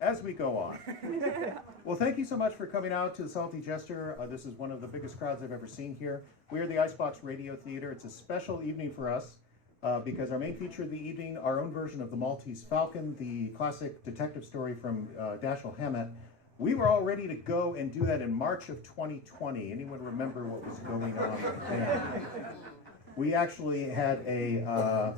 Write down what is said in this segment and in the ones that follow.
as we go on. Well, thank you so much for coming out to the Salty Jester. This is one of the biggest crowds I've ever seen here. We are the Icebox Radio Theater. It's a special evening for us because our main feature of the evening, our own version of the Maltese Falcon, the classic detective story from Dashiell Hammett. We were all ready to go and do that in March of 2020. Anyone remember what was going on then? We actually had a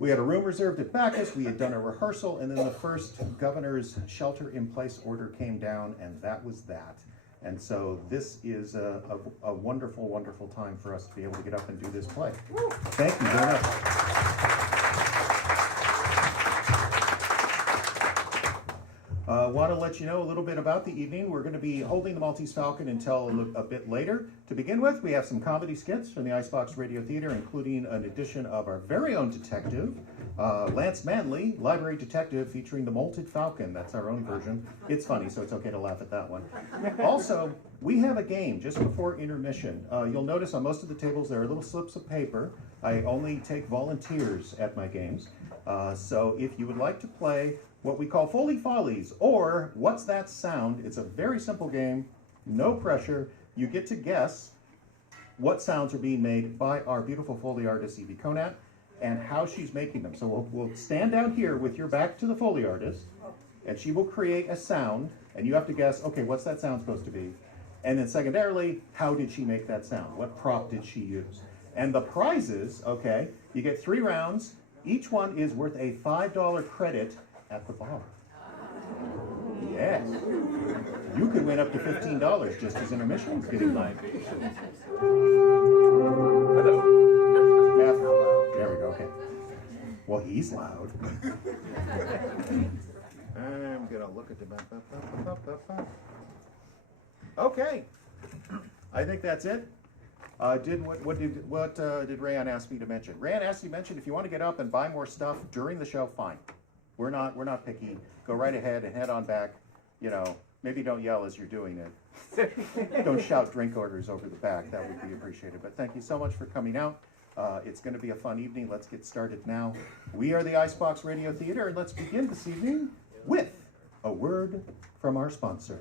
room reserved at Bacchus. We had done a rehearsal, and then the first governor's shelter-in-place order came down, and that was that. And so this is a wonderful, wonderful time for us to be able to get up and do this play. Thank you very much. Want to let you know a little bit about the evening. We're going to be holding the Maltese Falcon until a bit later. To begin with, we have some comedy skits from the Icebox Radio Theater, including an edition of our very own detective, Lance Manley, Library Detective, featuring the Molted Falcon. That's our own version. It's funny, so it's okay to laugh at that one. Also, we have a game just before intermission. You'll notice on most of the tables there are little slips of paper. I only take volunteers at my games. So if you would like to play what we call Foley Follies, or What's That Sound? It's a very simple game, no pressure. You get to guess what sounds are being made by our beautiful Foley artist, Evie Conant, and how she's making them. So we'll stand down here with your back to the Foley artist, and she will create a sound, and you have to guess, okay, what's that sound supposed to be? And then secondarily, how did she make that sound? What prop did she use? And the prizes, okay, you get 3 rounds. Each one is worth a $5 credit at the bar. Yes. You could win up to $15 just as intermission is getting live. Hello. There we go, okay. Well, he's loud. I'm gonna look at the... Okay. I think that's it. What did Rayan ask me to mention? Rayan asked me to mention if you want to get up and buy more stuff during the show, fine. We're not picky. Go right ahead and head on back. You know, maybe don't yell as you're doing it. Don't shout drink orders over the back. That would be appreciated. But thank you so much for coming out. It's going to be a fun evening. Let's get started now. We are the Icebox Radio Theater, and let's begin this evening with a word from our sponsor.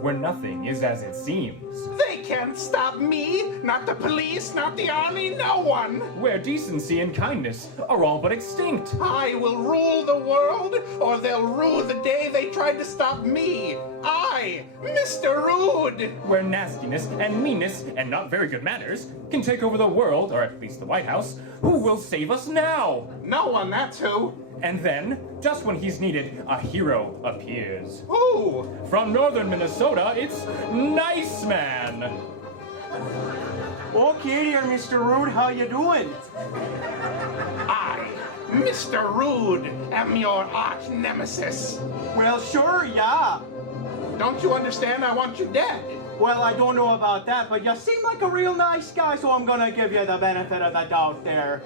Where nothing is as it seems. They can't stop me! Not the police, not the army, no one! Where decency and kindness are all but extinct. I will rule the world, or they'll rue the day they tried to stop me! I, Mr. Rude! Where nastiness and meanness and not very good manners can take over the world, or at least the White House, who will save us now? No one, that's who. And then, just when he's needed, a hero appears. Who? From northern Minnesota, it's Nice Man. Okay dear, Mr. Rude, how you doing? I, Mr. Rude, am your arch nemesis. Well, sure, yeah. Don't you understand? I want you dead. Well, I don't know about that, but you seem like a real nice guy, so I'm gonna give you the benefit of the doubt there.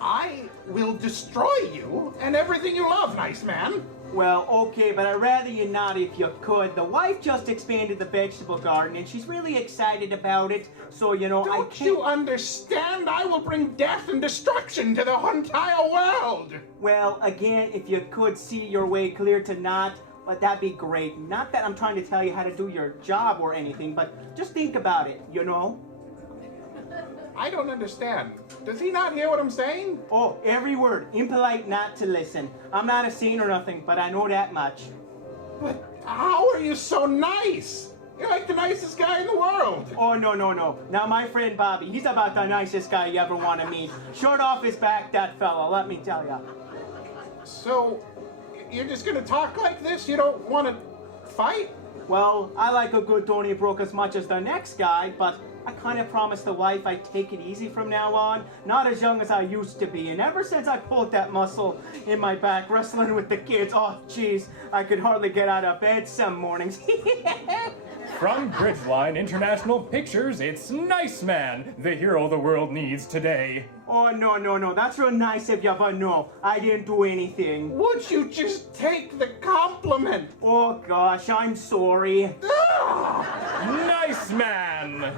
I will destroy you and everything you love, Nice Man. Well, okay, but I'd rather you not if you could. The wife just expanded the vegetable garden, and she's really excited about it, so, you know, I can't... Don't you understand? I will bring death and destruction to the entire world. Well, again, if you could see your way clear to not, but that'd be great. Not that I'm trying to tell you how to do your job or anything, but just think about it, you know? I don't understand. Does he not hear what I'm saying? Oh, every word. Impolite not to listen. I'm not a saint or nothing, but I know that much. But how are you so nice? You're like the nicest guy in the world. Oh, no. Now, my friend Bobby, he's about the nicest guy you ever want to meet. Short off his back, that fella, let me tell ya. So, you're just gonna talk like this? You don't want to fight? Well, I like a good Tony Brook as much as the next guy, but I kind of promised the wife I'd take it easy from now on. Not as young as I used to be, and ever since I pulled that muscle in my back wrestling with the kids, oh jeez, I could hardly get out of bed some mornings. From Bridgeline International Pictures, it's Nice Man, the hero the world needs today. Oh, no. That's real nice of you, but no, I didn't do anything. Would you just take the compliment? Oh, gosh, I'm sorry. Nice Man!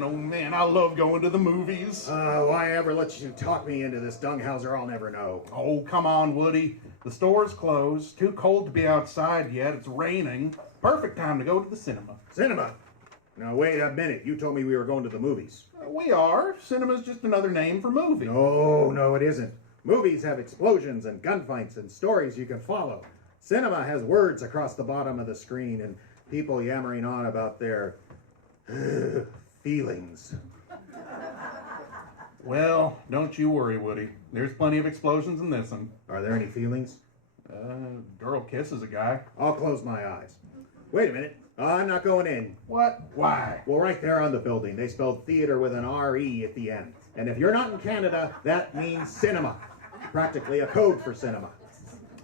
Oh man, I love going to the movies. Why ever let you talk me into this dunghouser, I'll never know. Oh, come on, Woody. The store's closed. Too cold to be outside yet. It's raining. Perfect time to go to the cinema. Cinema? Now, wait a minute. You told me we were going to the movies. We are. Cinema's just another name for movie. No, it isn't. Movies have explosions and gunfights and stories you can follow. Cinema has words across the bottom of the screen and people yammering on about their feelings. Well, don't you worry, Woody. There's plenty of explosions in this one. Are there any feelings? Girl kisses a guy. I'll close my eyes. Wait a minute. I'm not going in. What? Why? Well, right there on the building, they spelled theater with an R-E at the end. And if you're not in Canada, that means cinema. Practically a code for cinema.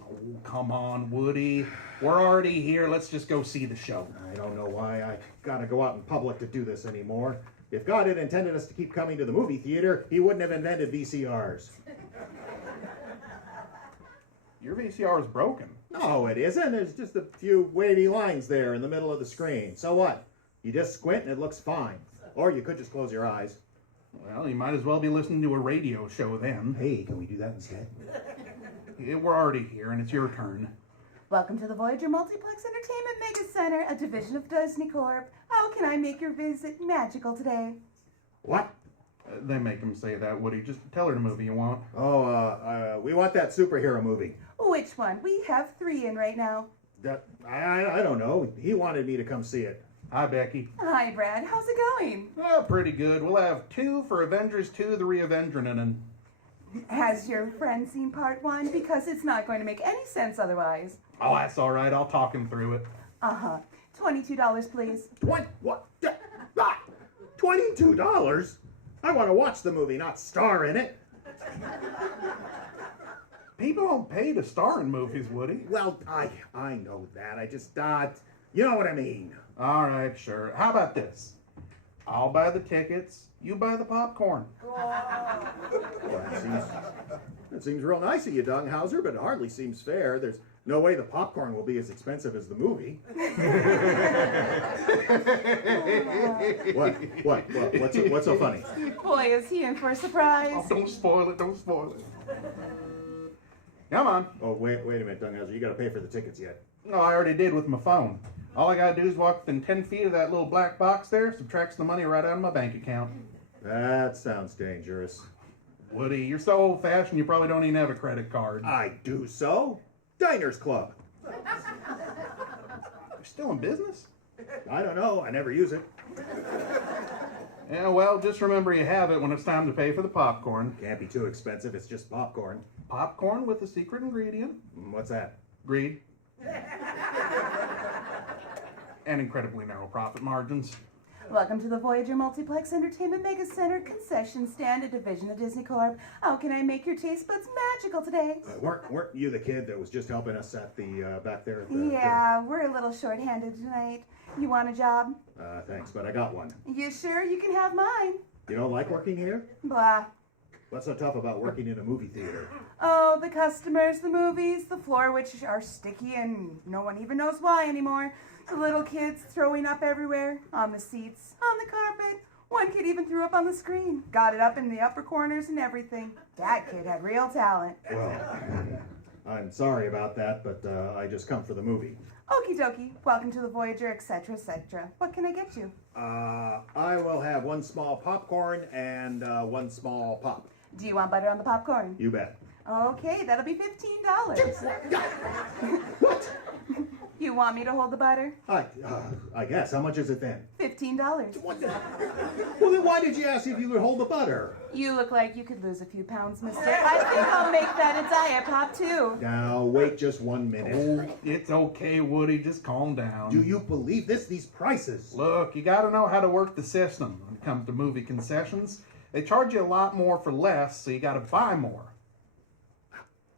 Oh, come on, Woody. We're already here. Let's just go see the show. I don't know why I gotta go out in public to do this anymore. If God had intended us to keep coming to the movie theater, he wouldn't have invented VCRs. Your VCR is broken. No, it isn't. There's just a few wavy lines there in the middle of the screen. So what? You just squint and it looks fine. Or you could just close your eyes. Well, you might as well be listening to a radio show then. Hey, can we do that instead? Yeah, we're already here, and it's your turn. Welcome to the Voyager Multiplex Entertainment Mega Center, a division of Disney Corp. How can I make your visit magical today? What? They make him say that, Woody. Just tell her the movie you want. We want that superhero movie. Which one? We have 3 in right now. I don't know. He wanted me to come see it. Hi, Becky. Hi, Brad. How's it going? Oh, pretty good. We'll have 2 for Avengers 2, The Re-Avengering. Has your friend seen part 1? Because it's not going to make any sense otherwise. Oh, that's all right. I'll talk him through it. Uh-huh. $22, please. What? $22? I want to watch the movie, not star in it. People don't pay to star in movies, Woody. Well, I know that. I just, you know what I mean. All right, sure. How about this? I'll buy the tickets. You buy the popcorn. Well, that seems real nice of you, Dunghauser, but it hardly seems fair. There's no way the popcorn will be as expensive as the movie. What's so funny? Boy, is he in for a surprise. Oh, don't spoil it. Don't spoil it. Come on. Oh, wait a minute, Dunghauser. You got to pay for the tickets yet. No, I already did with my phone. All I gotta do is walk within 10 feet of that little black box there, subtracts the money right out of my bank account. That sounds dangerous. Woody, you're so old-fashioned you probably don't even have a credit card. I do so. Diners Club. You're still in business? I don't know. I never use it. Yeah, well, just remember you have it when it's time to pay for the popcorn. Can't be too expensive. It's just popcorn. Popcorn with a secret ingredient. What's that? Greed. And incredibly narrow profit margins. Welcome to the Voyager Multiplex Entertainment Mega Center concession stand, a division of Disney Corp. How can I make your taste buds magical today? Weren't you the kid that was just helping us at the back there? At the, Yeah, we're a little short-handed tonight. You want a job? Thanks, but I got one. You sure? You can have mine. You don't like working here? Blah. What's so tough about working in a movie theater? Oh, the customers, the movies, the floor which are sticky and no one even knows why anymore. The little kids throwing up everywhere, on the seats, on the carpet. One kid even threw up on the screen. Got it up in the upper corners and everything. That kid had real talent. Well, I'm sorry about that, but I just come for the movie. Okie dokie. Welcome to the Voyager, etc., etc. What can I get you? I will have 1 small popcorn and 1 small pop. Do you want butter on the popcorn? You bet. Okay, that'll be $15. What? You You want me to hold the butter? I guess. How much is it then? $15. What the? Well, then why did you ask if you would hold the butter? You look like you could lose a few pounds, mister. I think I'll make that a diet pop, too. Now, wait just 1 minute. Oh, it's okay, Woody. Just calm down. Do you believe this? These prices? Look, you gotta know how to work the system when it comes to movie concessions. They charge you a lot more for less, so you gotta buy more.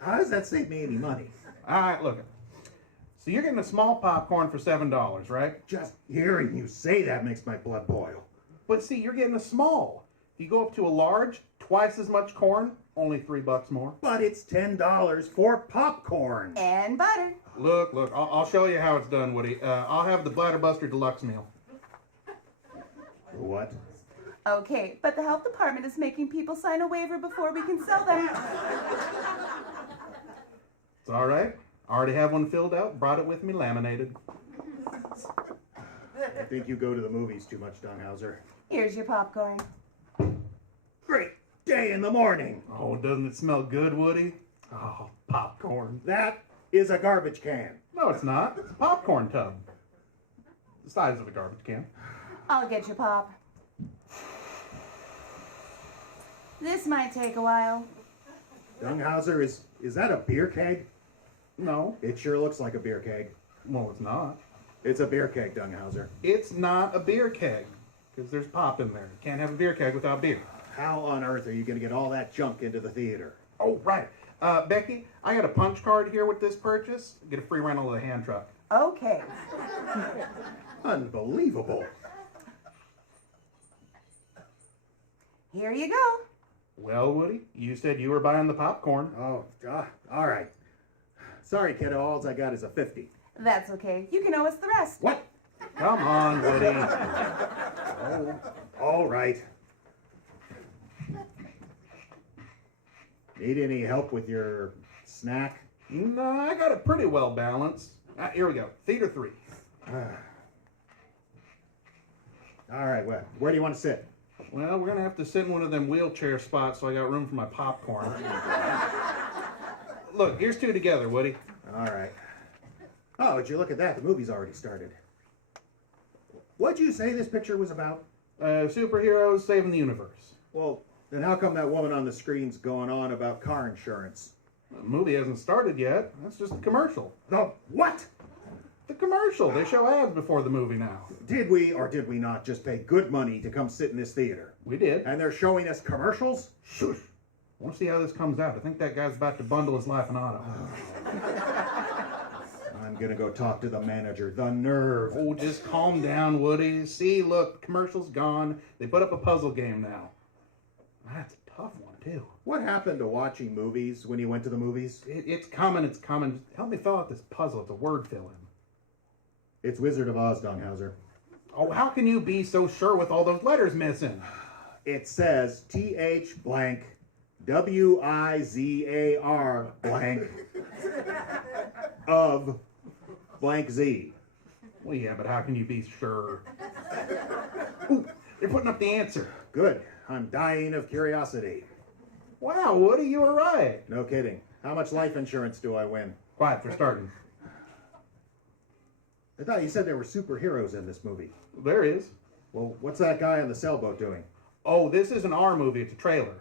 How does that save me any money? All right, look. So you're getting a small popcorn for $7, right? Just hearing you say that makes my blood boil. But see, you're getting a small. If you go up to a large, twice as much corn, only $3 more. But it's $10 for popcorn. And butter. Look, I'll show you how it's done, Woody. I'll have the Bladderbuster Deluxe meal. What? Okay, but the health department is making people sign a waiver before we can sell them. It's all right. I already have one filled out, brought it with me laminated. I think you go to the movies too much, Dunghauser. Here's your popcorn. Great day in the morning. Oh, doesn't it smell good, Woody? Oh, popcorn. That is a garbage can. No, it's not. It's a popcorn tub. The size of a garbage can. I'll get your pop. This might take a while. Dunghauser, is that a beer keg? No. It sure looks like a beer keg. Well, it's not. It's a beer keg, Dunghauser. It's not a beer keg. Because there's pop in there. You can't have a beer keg without beer. How on earth are you going to get all that junk into the theater? Oh, right. Becky, I got a punch card here with this purchase. Get a free rental of the hand truck. Okay. Unbelievable. Here you go. Well, Woody, you said you were buying the popcorn. Oh, all right. Sorry, kiddo. All I got is a 50. That's okay. You can owe us the rest. What? Come on, Woody. Oh, all right. Need any help with your snack? No, I got it pretty well balanced. Here we go. Theater 3. All right, well, where do you want to sit? Well, we're going to have to sit in one of them wheelchair spots so I got room for my popcorn. Look, here's two together, Woody. All right. Oh, would you look at that? The movie's already started. What'd you say this picture was about? Superheroes saving the universe. Well, then how come that woman on the screen's going on about car insurance? The movie hasn't started yet. That's just a commercial. The what? The commercial. They show ads before the movie now. Did we or did we not just pay good money to come sit in this theater? We did. And they're showing us commercials? Shush. I want to see how this comes out. I think that guy's about to bundle his life in auto. I'm gonna go talk to the manager. The nerve. Oh, just calm down, Woody. See, look, commercial's gone. They put up a puzzle game now. That's a tough one, too. What happened to watching movies when you went to the movies? It's coming, it's coming. Help me fill out this puzzle. It's a word fill in. It's Wizard of Oz, Dunghauser. Oh, how can you be so sure with all those letters missing? It says TH blank WIZAR blank of blank Z. Well, yeah, but how can you be sure? Ooh, they're putting up the answer. Good. I'm dying of curiosity. Wow, Woody, you were right. No kidding. How much life insurance do I win? Quiet, they're starting. I thought you said there were superheroes in this movie. There is. Well, what's that guy on the sailboat doing? Oh, this isn't our movie, it's a trailer.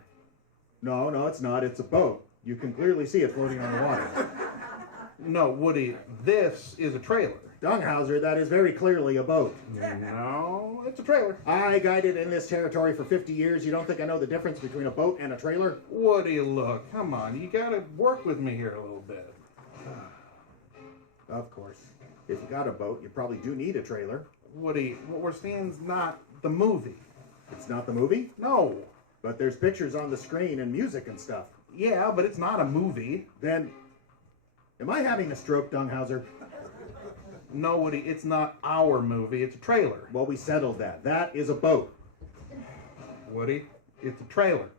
No, it's not. It's a boat. You can clearly see it floating on the water. No, Woody, this is a trailer. Dunghauser, that is very clearly a boat. No, it's a trailer. I guided in this territory for 50 years. You don't think I know the difference between a boat and a trailer? Woody, look, come on, you gotta work with me here a little bit. Of course. If you got a boat, you probably do need a trailer. Woody, what we're seeing's not the movie. It's not the movie, No. but there's pictures on the screen and music and stuff. Yeah, but it's not a movie. Then, am I having a stroke, Dunghauser? No, Woody, it's not our movie, it's a trailer. Well, we settled that. That is a boat. Woody, it's a trailer.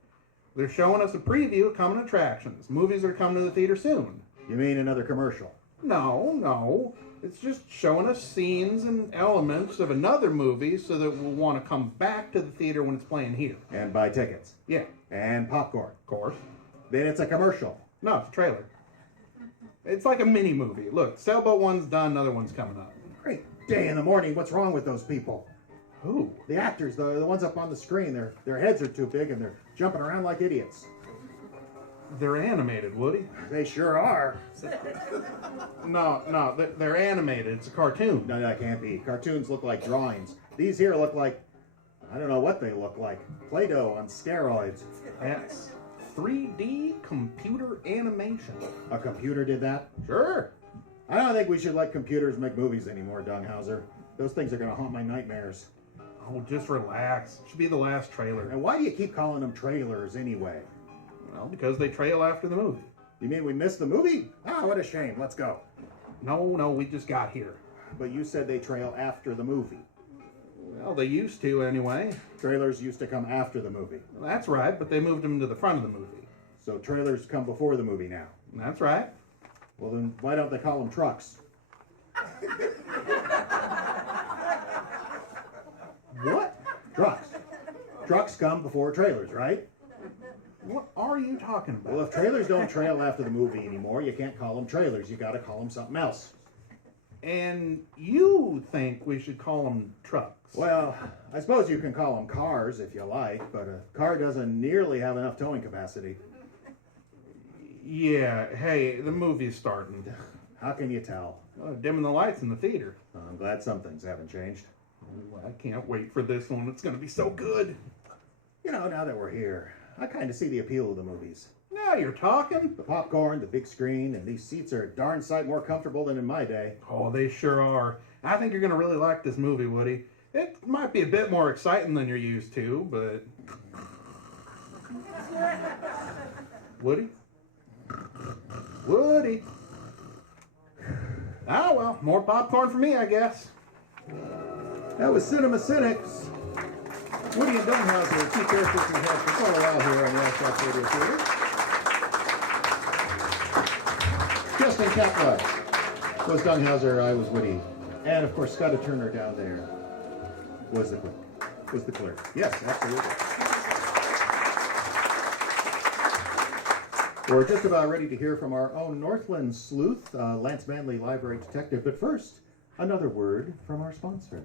They're showing us a preview of coming attractions. Movies are coming to the theater soon. You mean another commercial? No. It's just showing us scenes and elements of another movie so that we'll want to come back to the theater when it's playing here. And buy tickets. Yeah, And popcorn. of course. Then it's a commercial. No, it's a trailer. It's like a mini movie. Look, Sailboat one's done, another one's coming up. Great day in the morning. What's wrong with those people? Who? The actors, the ones up on the screen. Their heads are too big and they're jumping around like idiots. They're animated, Woody. They sure are. No, they're animated. It's a cartoon. No, that can't be. Cartoons look like drawings. These here look like, I don't know what they look like. Play-Doh on steroids. That's 3D computer animation. A computer did that? Sure. I don't think we should let computers make movies anymore, Dunghauser. Those things are going to haunt my nightmares. Oh, just relax. It should be the last trailer. And why do you keep calling them trailers anyway? Well, because they trail after the movie. You mean we missed the movie? Ah, what a shame. Let's go. No, we just got here. But you said they trail after the movie. Well, they used to anyway. Trailers used to come after the movie. Well, that's right, but they moved them to the front of the movie. So trailers come before the movie now. That's right. Well, then why don't they call them trucks? What? Trucks. Trucks come before trailers, right? What are you talking about? Well, if trailers don't trail after the movie anymore, you can't call them trailers. You got to call them something else. And you think we should call them trucks? Well, I suppose you can call them cars if you like, but a car doesn't nearly have enough towing capacity. Yeah, hey, the movie's starting. How can you tell? Dimming the lights in the theater. I'm glad some things haven't changed. Oh, I can't wait for this one. It's going to be so good. You know, now that we're here, I kind of see the appeal of the movies. Now you're talking. The popcorn, the big screen, and these seats are a darn sight more comfortable than in my day. Oh, they sure are. I think you're going to really like this movie, Woody. It might be a bit more exciting than you're used to, but... Woody? Woody? Ah, well, more popcorn for me, I guess. That was Cinema Cynics. Woody and Dunghauser, two characters we had for quite a while here on the Icebox Radio Theater. Justin Kaplan was Dunghauser, I was Woody. And of course, Scott Turner down there was the clerk. Yes, absolutely. We're just about ready to hear from our own Northland sleuth, Lance Manley, library detective. But first, another word from our sponsor.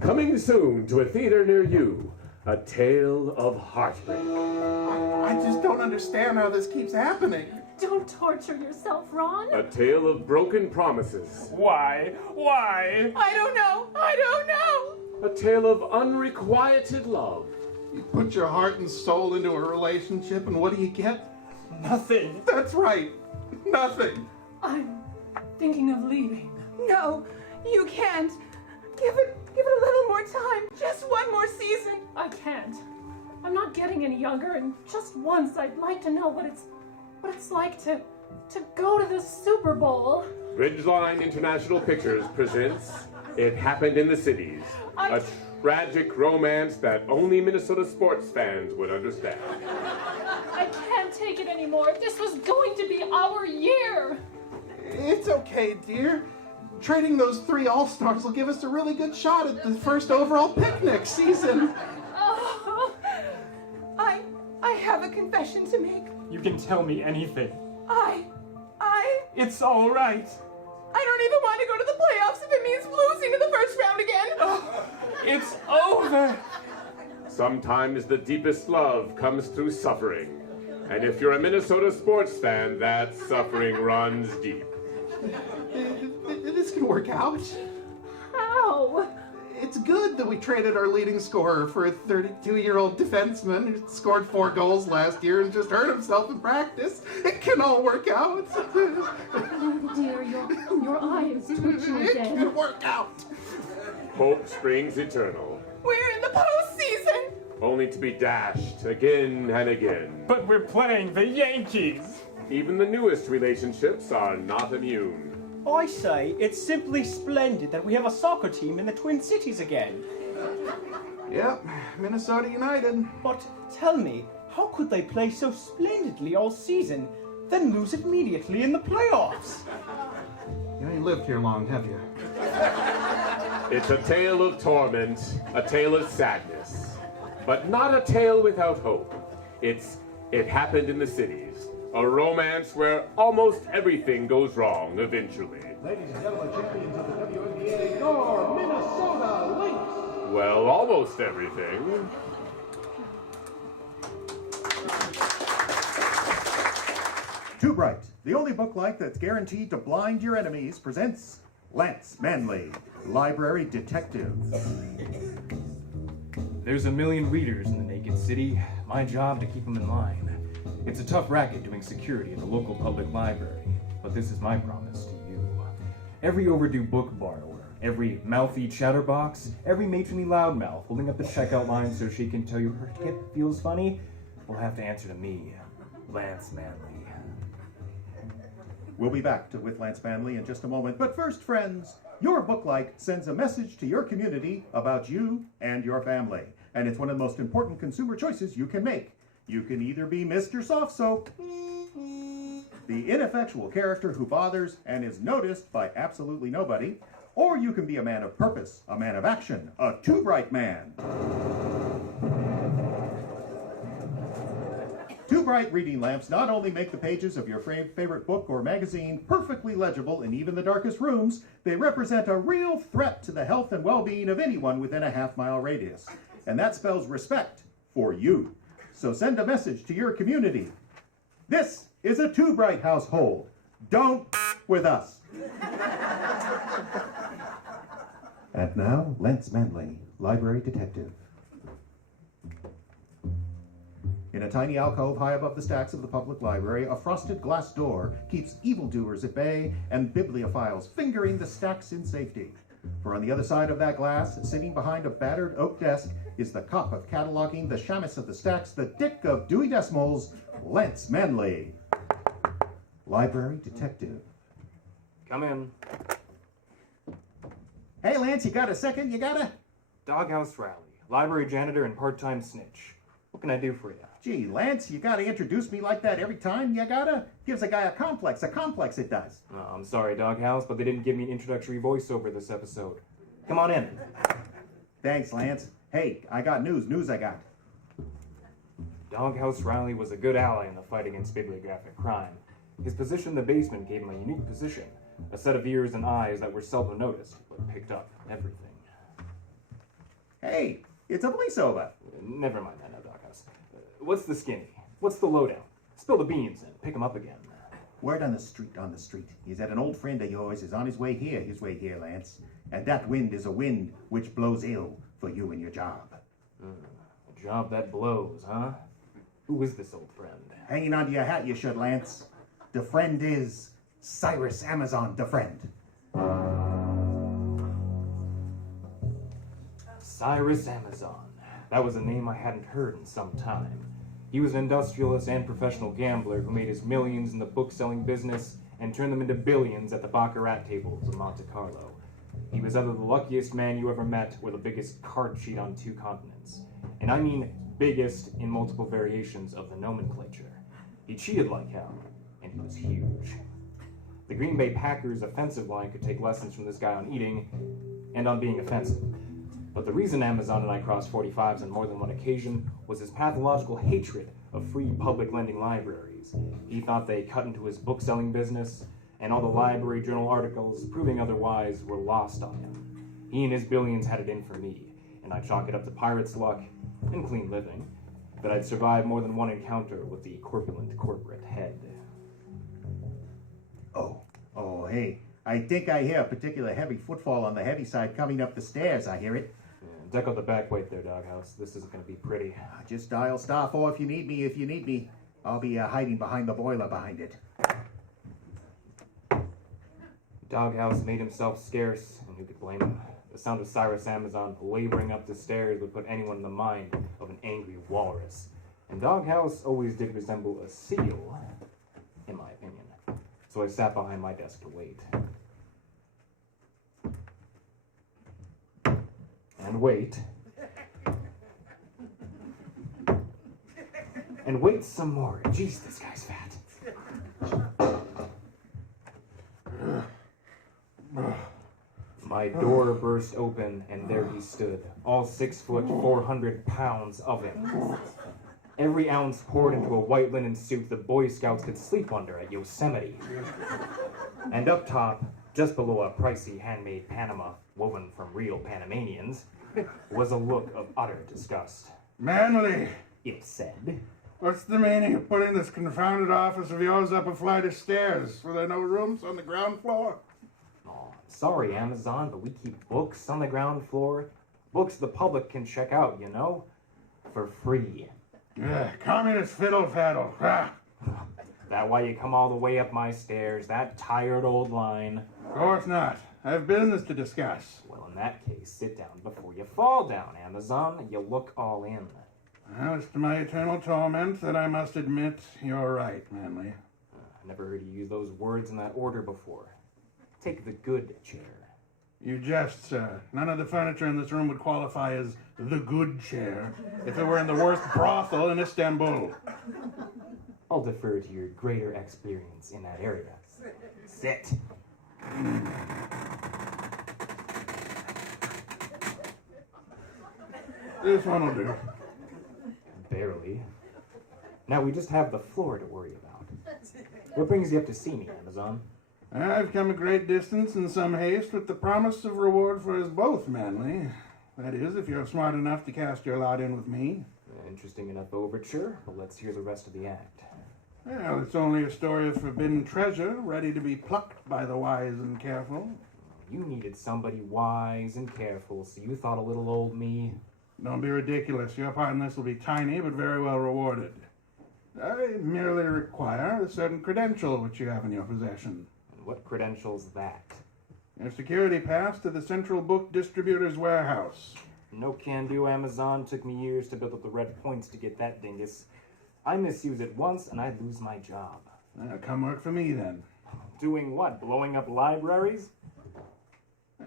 Coming soon to a theater near you, A Tale of Heartbreak. I just don't understand how this keeps happening. Don't torture yourself, Ron. A tale of broken promises. Why? Why? I don't know. A tale of unrequited love. You put your heart and soul into a relationship, and what do you get? Nothing. That's right. Nothing. I'm thinking of leaving. No, you can't. Give it a little more time. Just one more season. I can't. I'm not getting any younger, and just once I'd like to know what it's like to go to the Super Bowl. Ridgeline International Pictures presents It Happened in the Cities. A tragic romance that only Minnesota sports fans would understand. I can't take it anymore. This was going to be our year. It's okay, dear. Trading those 3 All-Stars will give us a really good shot at the first overall pick next season. Oh. I have a confession to make. You can tell me anything. I It's all right. I don't even want to go to the playoffs if it means losing in the first round again. It's over. Sometimes the deepest love comes through suffering. And if you're a Minnesota sports fan, that suffering runs deep. This can work out. How? It's good that we traded our leading scorer for a 32-year-old defenseman who scored 4 goals last year and just hurt himself in practice. It can all work out. Oh dear, your eye is twitching It again. can work out. Hope springs eternal, We're in the postseason. only to be dashed again and again. But we're playing the Yankees. Even the newest relationships are not immune. I say it's simply splendid that we have a soccer team in the Twin Cities again. Yep, Minnesota United. But tell me, how could they play so splendidly all season, then lose immediately in the playoffs? You ain't lived here long, have you? It's a tale of torment, a tale of sadness. but not a tale without hope. It happened in the cities. A romance where almost everything goes wrong eventually. Ladies and gentlemen, champions of the WNBA, your Minnesota Lynx! Well, almost everything. Too Bright, the only book like that's guaranteed to blind your enemies, presents Lance Manley, Library Detective. There's a million readers in the naked city. My job to keep them in line. It's a tough racket doing security at the local public library, but this is my promise to you. Every overdue book borrower, every mouthy chatterbox, every matronly loudmouth holding up the checkout line so she can tell you her hip feels funny, will have to answer to me, Lance Manley. We'll be back with Lance Manley in just a moment, but first, friends, your Book Like sends a message to your community about you and your family, and it's one of the most important consumer choices you can make. You can either be Mr. Soft Soap, the ineffectual character who bothers and is noticed by absolutely nobody, or you can be a man of purpose, a man of action, a Too Bright man. Too Bright reading lamps not only make the pages of your favorite book or magazine perfectly legible in even the darkest rooms, they represent a real threat to the health and well-being of anyone within a half-mile radius. And that spells respect for you. So send a message to your community. This is a Too Bright household. Don't with us. And now, Lance Manley, Library Detective. In a tiny alcove high above the stacks of the public library, a frosted glass door keeps evildoers at bay and bibliophiles fingering the stacks in safety. For on the other side of that glass, sitting behind a battered oak desk, is the cop of cataloging, the shamus of the stacks, the dick of Dewey Decimals, Lance Manley, Library Detective. Come in. Hey, Lance, you got a second? You got a... Doghouse Rally, library janitor and part-time snitch. What can I do for you? Gee, Lance, you gotta introduce me like that every time. You gotta. Gives a guy a complex it does. Oh, I'm sorry, Doghouse, but they didn't give me an introductory voiceover this episode. Come on in. Thanks, Lance. Hey, I got news I got. Doghouse Riley was a good ally in the fight against bibliographic crime. His position in the basement gave him a unique position, a set of ears and eyes that were seldom noticed, but picked up everything. Hey, it's a voiceover. Never mind that now, Doghouse. What's the skinny? What's the lowdown? Spill the beans and pick him up again. Word on the street, is that an old friend of yours is on his way here, Lance. And that wind is a wind which blows ill for you and your job. A job that blows, huh? Who is this old friend? Hanging onto your hat, you should, Lance. The friend is Cyrus Amazon, the friend. Cyrus Amazon. That was a name I hadn't heard in some time. He was an industrialist and professional gambler who made his millions in the book-selling business and turned them into billions at the baccarat tables of Monte Carlo. He was either the luckiest man you ever met or the biggest card cheat on 2 continents. And I mean biggest in multiple variations of the nomenclature. He cheated like hell, and he was huge. The Green Bay Packers' offensive line could take lessons from this guy on eating and on being offensive. But the reason Amazon and I crossed 45s on more than one occasion was his pathological hatred of free public lending libraries. He thought they cut into his book-selling business, and all the library journal articles proving otherwise were lost on him. He and his billions had it in for me, and I chalk it up to pirate's luck and clean living that I'd survived more than one encounter with the corpulent corporate head. Oh, hey, I think I hear a particular heavy footfall on the heavy side coming up the stairs. I hear it. Yeah, deck out the back weight there, Doghouse. This isn't going to be pretty. Just dial *4 if you need me. I'll be hiding behind the boiler behind it. Doghouse made himself scarce, and who could blame him? The sound of Cyrus Amazon laboring up the stairs would put anyone in the mind of an angry walrus. And Doghouse always did resemble a seal, in my opinion. So I sat behind my desk to wait. And wait. And wait some more. Jeez, this guy's fat. My door burst open, and there he stood, all 6 foot, 400 pounds of him. Every ounce poured into a white linen suit the Boy Scouts could sleep under at Yosemite. And up top, just below a pricey handmade Panama woven from real Panamanians, was a look of utter disgust. Manly, It said, what's the meaning of putting this confounded office of yours up a flight of stairs? Were there no rooms on the ground floor? "Oh, sorry, Amazon, but we keep books on the ground floor. Books the public can check out, you know, for free." Communist fiddle-faddle. Ah, That why you come all the way up my stairs, that tired old line? of course not. I have business to discuss. Well, in that case, sit down before you fall down, Amazon. You look all in. Well, it's to my eternal torment that I must admit you're right, Manly. I never heard you use those words in that order before. Take the good chair. You jest, sir. None of the furniture in this room would qualify as the good chair if it were in the worst brothel in Istanbul. I'll defer to your greater experience in that area. Sit. This one will do. Barely. Now we just have the floor to worry about. What brings you up to see me, Amazon? I've come a great distance in some haste with the promise of reward for us both, Manly. That is, if you're smart enough to cast your lot in with me. Interesting enough overture, but let's hear the rest of the act. Well, it's only a story of forbidden treasure, ready to be plucked by the wise and careful. You needed somebody wise and careful, so you thought a little old me. Don't be ridiculous. Your part in this will be tiny, but very well rewarded. I merely require a certain credential which you have in your possession. And what credential's that? Your security pass to the Central Book Distributor's warehouse. No can do, Amazon. Took me years to build up the red points to get that dingus. I misuse it once and I'd lose my job. Come work for me then. Doing what? Blowing up libraries?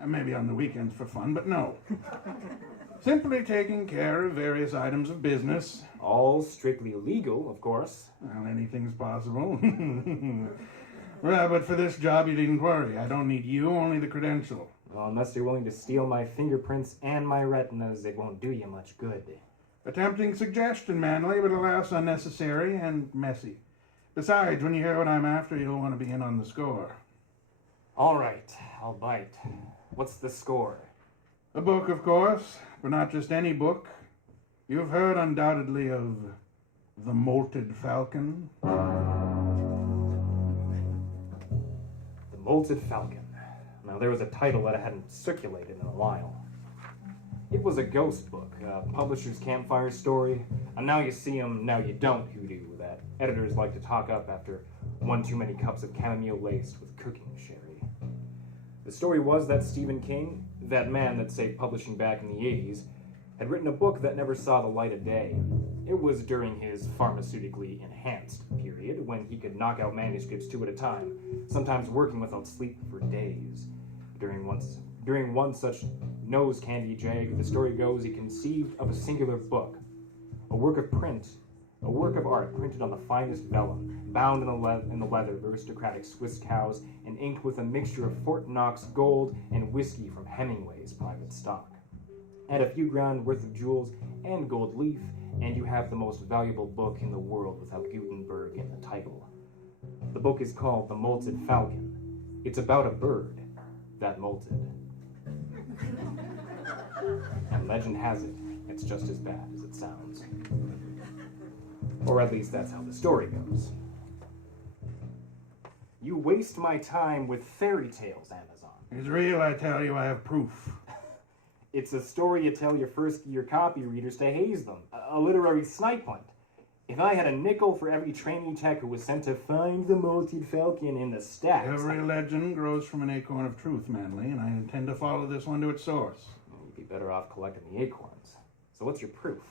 Maybe on the weekends for fun, but no. Simply taking care of various items of business. All strictly legal, of course. Well, anything's possible. Well, but for this job, you needn't worry. I don't need you, only the credential. Well, unless you're willing to steal my fingerprints and my retinas, it won't do you much good. A tempting suggestion, Manly, but alas unnecessary and messy. Besides, when you hear what I'm after, you'll want to be in on the score. All right, I'll bite. What's the score? A book, of course, but not just any book. You've heard undoubtedly of The Molted Falcon. The Molted Falcon. Now, there was a title that I hadn't circulated in a while. It was a ghost book, a publisher's campfire story. And now you see 'em, now you don't hoodoo that editors like to talk up after one too many cups of chamomile laced with cooking sherry. The story was that Stephen King, that man that saved publishing back in the 80s, had written a book that never saw the light of day. It was during his pharmaceutically enhanced period when he could knock out manuscripts 2 at a time, sometimes working without sleep for days. During one such nose candy jag, the story goes, he conceived of a singular book, a work of art printed on the finest vellum, bound in the leather of aristocratic Swiss cows, and inked with a mixture of Fort Knox gold and whiskey from Hemingway's private stock. Add a few grand worth of jewels and gold leaf, and you have the most valuable book in the world without Gutenberg in the title. The book is called The Molted Falcon. It's about a bird that molted. And legend has it, it's just as bad as it sounds. Or at least that's how the story goes. You waste my time with fairy tales, Amazon. It's real, I tell you, I have proof. It's a story you tell your first-year copy readers to haze them, a literary snipe hunt. If I had a nickel for every trainee tech who was sent to find the Molted Falcon in the stacks... Every legend grows from an acorn of truth, Manly, and I intend to follow this one to its source. You'd be better off collecting the acorns. So what's your proof?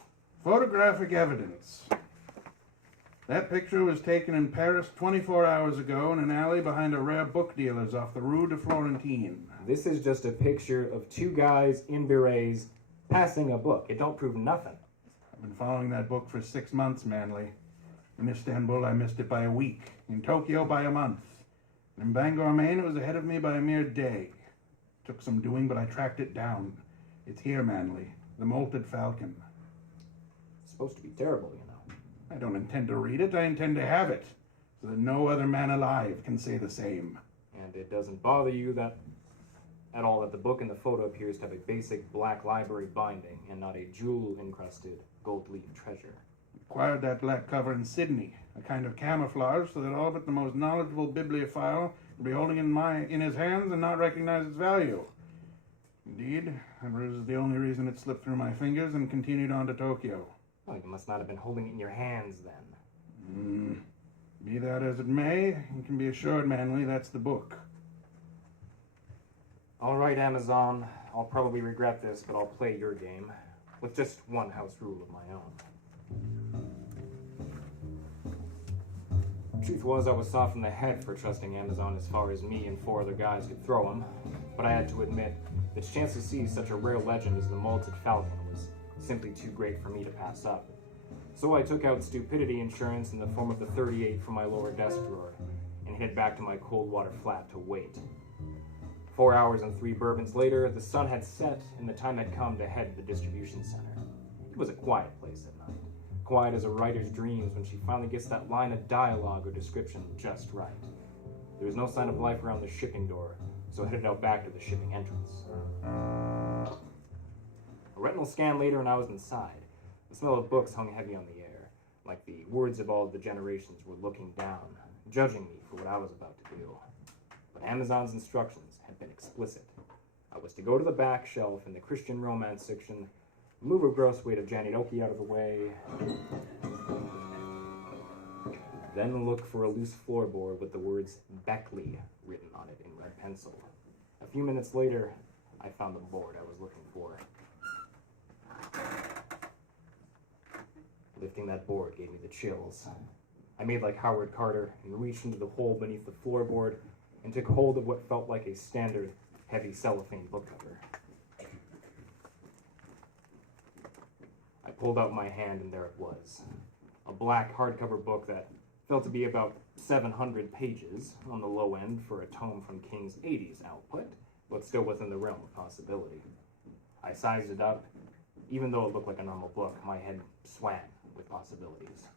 Photographic evidence. That picture was taken in Paris 24 hours ago in an alley behind a rare book dealer's off the Rue de Florentine. This is just a picture of 2 guys in berets passing a book. It don't prove nothing. I've been following that book for 6 months, Manly. In Istanbul, I missed it by a week. In Tokyo, by a month. In Bangor, Maine, it was ahead of me by a mere day. Took some doing, but I tracked it down. It's here, Manly. The Molted Falcon. It's supposed to be terrible, you know. I don't intend to read it. I intend to have it, so that no other man alive can say the same. And it doesn't bother you that at all that the book in the photo appears to have a basic black library binding and not a jewel-encrusted gold-leaf treasure. Acquired that black cover in Sydney, a kind of camouflage so that all but the most knowledgeable bibliophile would be holding it in his hands and not recognize its value. Indeed, that was the only reason it slipped through my fingers and continued on to Tokyo. Well, you must not have been holding it in your hands then. Be that as it may, you can be assured, Manly, that's the book. All right, Amazon. I'll probably regret this, but I'll play your game. With just one house rule of my own. Truth was, I was soft in the head for trusting Amazon as far as me and 4 other guys could throw him. But I had to admit, the chance to see such a rare legend as the Molted Falcon was simply too great for me to pass up. So I took out stupidity insurance in the form of the 38 from my lower desk drawer and headed back to my cold water flat to wait. 4 hours and 3 bourbons later, the sun had set and the time had come to head to the distribution center. It was a quiet place at night. Quiet as a writer's dreams when she finally gets that line of dialogue or description just right. There was no sign of life around the shipping door, so I headed out back to the shipping entrance. A retinal scan later and I was inside. The smell of books hung heavy on the air, like the words of all the generations were looking down, judging me for what I was about to do. But Amazon's instructions had been explicit. I was to go to the back shelf in the Christian romance section, move a gross weight of Janinoki out of the way, then look for a loose floorboard with the words Beckley written on it in red pencil. A few minutes later, I found the board I was looking for. Lifting that board gave me the chills. I made like Howard Carter and reached into the hole beneath the floorboard and took hold of what felt like a standard heavy cellophane book cover. I pulled out my hand and there it was. A black hardcover book that felt to be about 700 pages on the low end for a tome from King's 80s output, but still within the realm of possibility. I sized it up. Even though it looked like a normal book, my head swam with possibilities.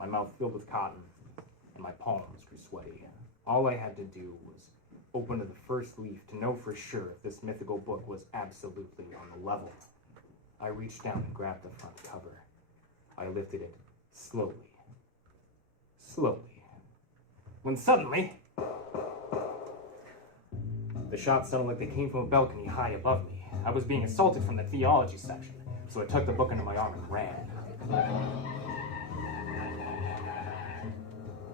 My mouth filled with cotton, and my palms grew sweaty. All I had to do was open to the first leaf to know for sure if this mythical book was absolutely on the level. I reached down and grabbed the front cover. I lifted it slowly. When suddenly, the shots sounded like they came from a balcony high above me. I was being assaulted from the theology section, so I tucked the book under my arm and ran.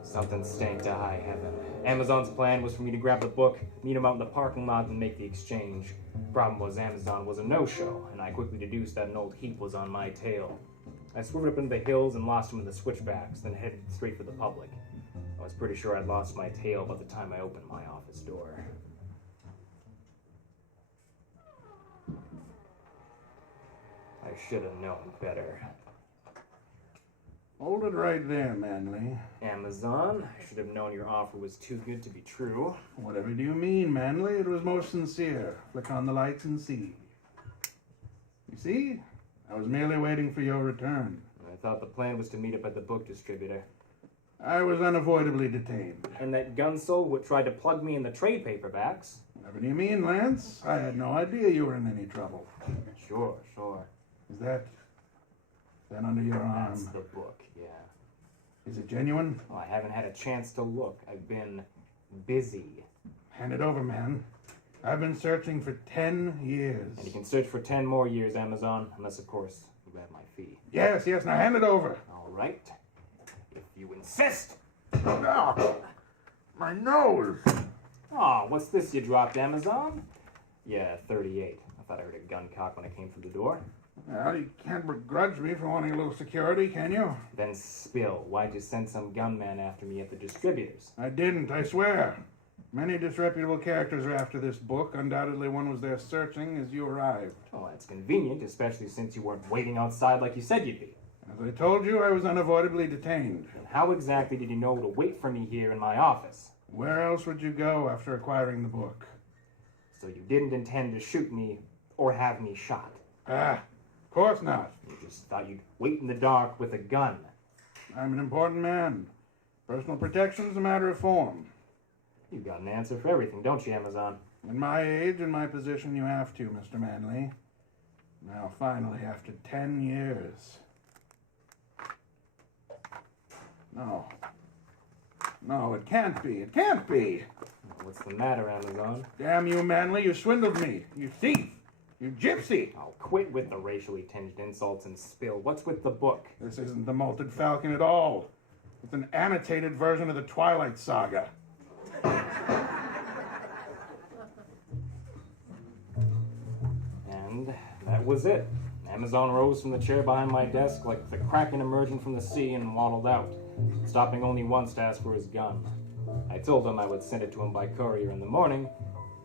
Something stank to high heaven. Amazon's plan was for me to grab the book, meet him out in the parking lot, and make the exchange. Problem was Amazon was a no-show, and I quickly deduced that an old heap was on my tail. I swerved up into the hills and lost him in the switchbacks, then headed straight for the public. I was pretty sure I'd lost my tail by the time I opened my office door. I should have known better. Hold it right there, Manly. Amazon, I should have known your offer was too good to be true. Whatever do you mean, Manly? It was most sincere. Flick on the lights and see. You see? I was merely waiting for your return. I thought the plan was to meet up at the book distributor. I was unavoidably detained. And that gunsoul who tried to plug me in the trade paperbacks. Whatever do you mean, Lance? I had no idea you were in any trouble. Sure. Is that under your arm? That's the book, yeah. Is it genuine? Well, I haven't had a chance to look. I've been busy. Hand it over, man. I've been searching for 10 years. And you can search for 10 more years, Amazon, unless, of course, you have my fee. Yes, now hand it over. All right. If you insist. Oh, my nose. Aw, what's this you dropped, Amazon? Yeah, 38. I thought I heard a gun cock when I came through the door. Well, you can't begrudge me for wanting a little security, can you? Then spill. Why'd you send some gunman after me at the distributors? I didn't, I swear. Many disreputable characters are after this book. Undoubtedly one was there searching as you arrived. Oh, that's convenient, especially since you weren't waiting outside like you said you'd be. As I told you, I was unavoidably detained. And how exactly did you know to wait for me here in my office? Where else would you go after acquiring the book? So you didn't intend to shoot me or have me shot. Of course not. You just thought you'd wait in the dark with a gun. I'm an important man. Personal protection's a matter of form. You've got an answer for everything, don't you, Amazon? At my age and my position, you have to, Mr. Manley. Now, finally, after 10 years. No. No, it can't be. It can't be. What's the matter, Amazon? Damn you, Manley. You swindled me. You thief. You gypsy. Oh, quit with the racially tinged insults and spill. What's with the book? This isn't the Malted Falcon at all. It's an annotated version of the Twilight Saga. And that was it. Amazon rose from the chair behind my desk like the kraken emerging from the sea and waddled out, stopping only once to ask for his gun. I told him I would send it to him by courier in the morning,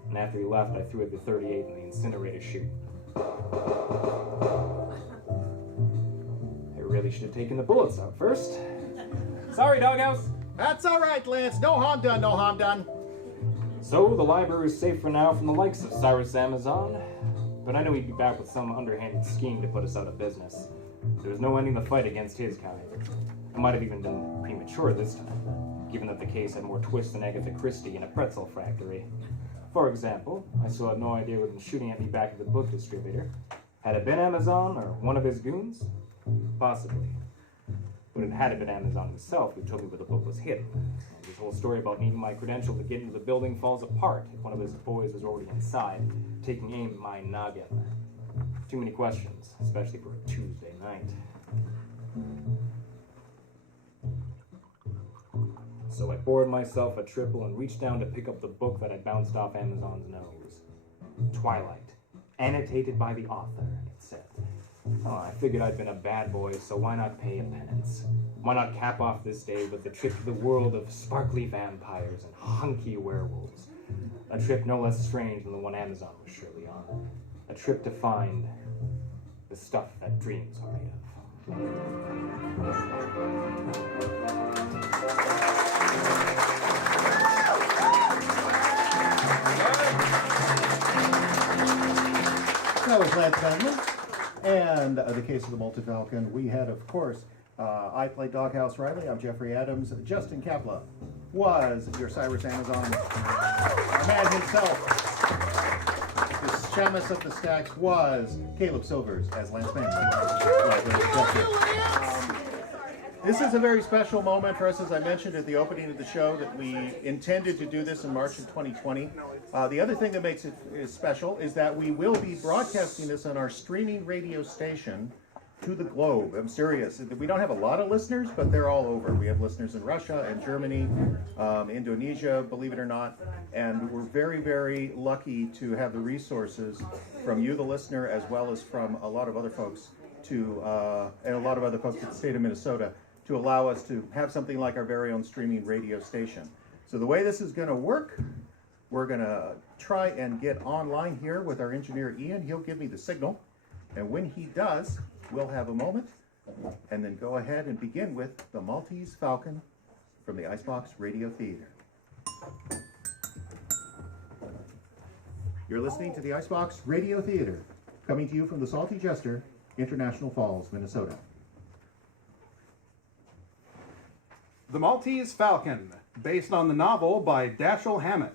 and after he left, I threw the 38 in the incinerator chute. I really should have taken the bullets out first. Sorry, doghouse. That's all right, Lance. No harm done, no harm done. So, the library is safe for now from the likes of Cyrus Amazon, but I know he'd be back with some underhanded scheme to put us out of business. There's no ending the fight against his kind. It might have even been premature this time, given that the case had more twists than Agatha Christie in a pretzel factory. For example, I still have no idea what had been shooting at me back at the book distributor. Had it been Amazon or one of his goons? Possibly. But it had been Amazon himself who told me where the book was hidden. And his whole story about needing my credential to get into the building falls apart if one of his boys was already inside, taking aim at my noggin. Too many questions, especially for a Tuesday night. So I poured myself a triple and reached down to pick up the book that had bounced off Amazon's nose. Twilight, annotated by the author, it said. Oh, I figured I'd been a bad boy, so why not pay a penance? Why not cap off this day with a trip to the world of sparkly vampires and hunky werewolves? A trip no less strange than the one Amazon was surely on. A trip to find the stuff that dreams are made of. That was Lance Manley. And the case of the Malted Falcon. We had, of course, I played Doghouse Riley. I'm Jeffrey Adams. Justin Kapla was your Cyrus Amazon. Our man himself. The Shamus of the Stacks was Caleb Silvers as Lance Manley. This is a very special moment for us, as I mentioned at the opening of the show, that we intended to do this in March of 2020. The other thing that makes it special is that we will be broadcasting this on our streaming radio station to the globe. I'm serious. We don't have a lot of listeners, but they're all over. We have listeners in Russia and Germany, Indonesia, believe it or not. And we're very, very lucky to have the resources from you, the listener, as well as from a lot of other folks and a lot of other folks in the state of Minnesota, to allow us to have something like our very own streaming radio station. So the way this is going to work, we're going to try and get online here with our engineer Ian. He'll give me the signal, and when he does, we'll have a moment and then go ahead and begin with the Maltese Falcon from the Icebox Radio Theater. You're listening to the Icebox Radio Theater, coming to you from the Salty Jester, International Falls, Minnesota. The Maltese Falcon, based on the novel by Dashiell Hammett.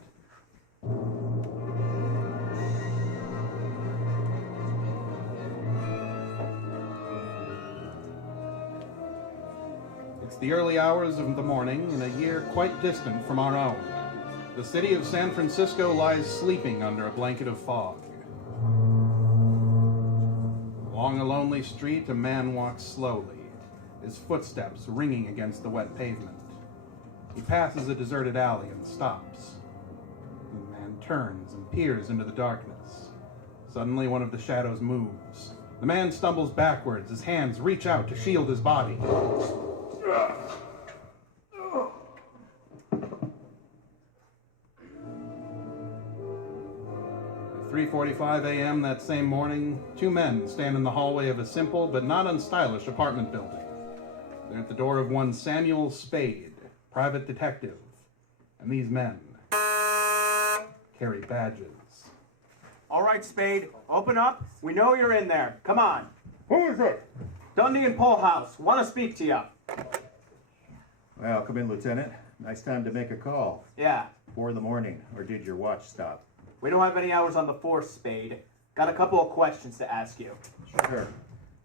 It's the early hours of the morning in a year quite distant from our own. The city of San Francisco lies sleeping under a blanket of fog. Along a lonely street, a man walks slowly, his footsteps ringing against the wet pavement. He passes a deserted alley and stops. The man turns and peers into the darkness. Suddenly, one of the shadows moves. The man stumbles backwards, his hands reach out to shield his body. At 3:45 a.m. that same morning, two men stand in the hallway of a simple but not unstylish apartment building. They're at the door of one Samuel Spade, private detective, and these men carry badges. All right, Spade, open up. We know you're in there. Come on. Who is it? Dundee and Polehouse. Want to speak to you. Well, come in, Lieutenant. Nice time to make a call. Yeah. 4 in the morning, or did your watch stop? We don't have any hours on the force, Spade. Got a couple of questions to ask you. Sure.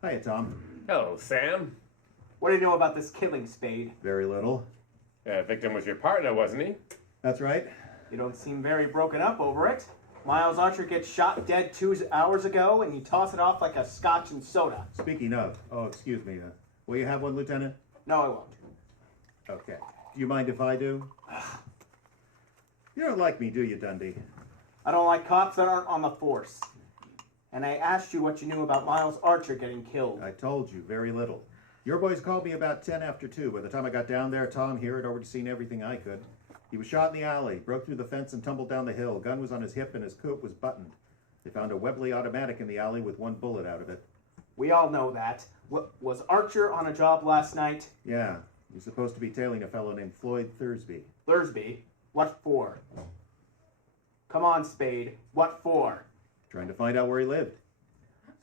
Hiya, Tom. Hello, Sam. What do you know about this killing, Spade? Very little. Victim was your partner, wasn't he? That's right. You don't seem very broken up over it. Miles Archer gets shot dead 2 hours ago, and you toss it off like a scotch and soda. Speaking of, excuse me. Will you have one, Lieutenant? No, I won't. Okay. Do you mind if I do? You don't like me, do you, Dundee? I don't like cops that aren't on the force. And I asked you what you knew about Miles Archer getting killed. I told you, very little. Your boys called me about 10 after 2. By the time I got down there, Tom here had already seen everything I could. He was shot in the alley, broke through the fence and tumbled down the hill. Gun was on his hip and his coat was buttoned. They found a Webley automatic in the alley with 1 bullet out of it. We all know that. Was Archer on a job last night? Yeah, he's supposed to be tailing a fellow named Floyd Thursby. Thursby? What for? Come on, Spade. What for? Trying to find out where he lived.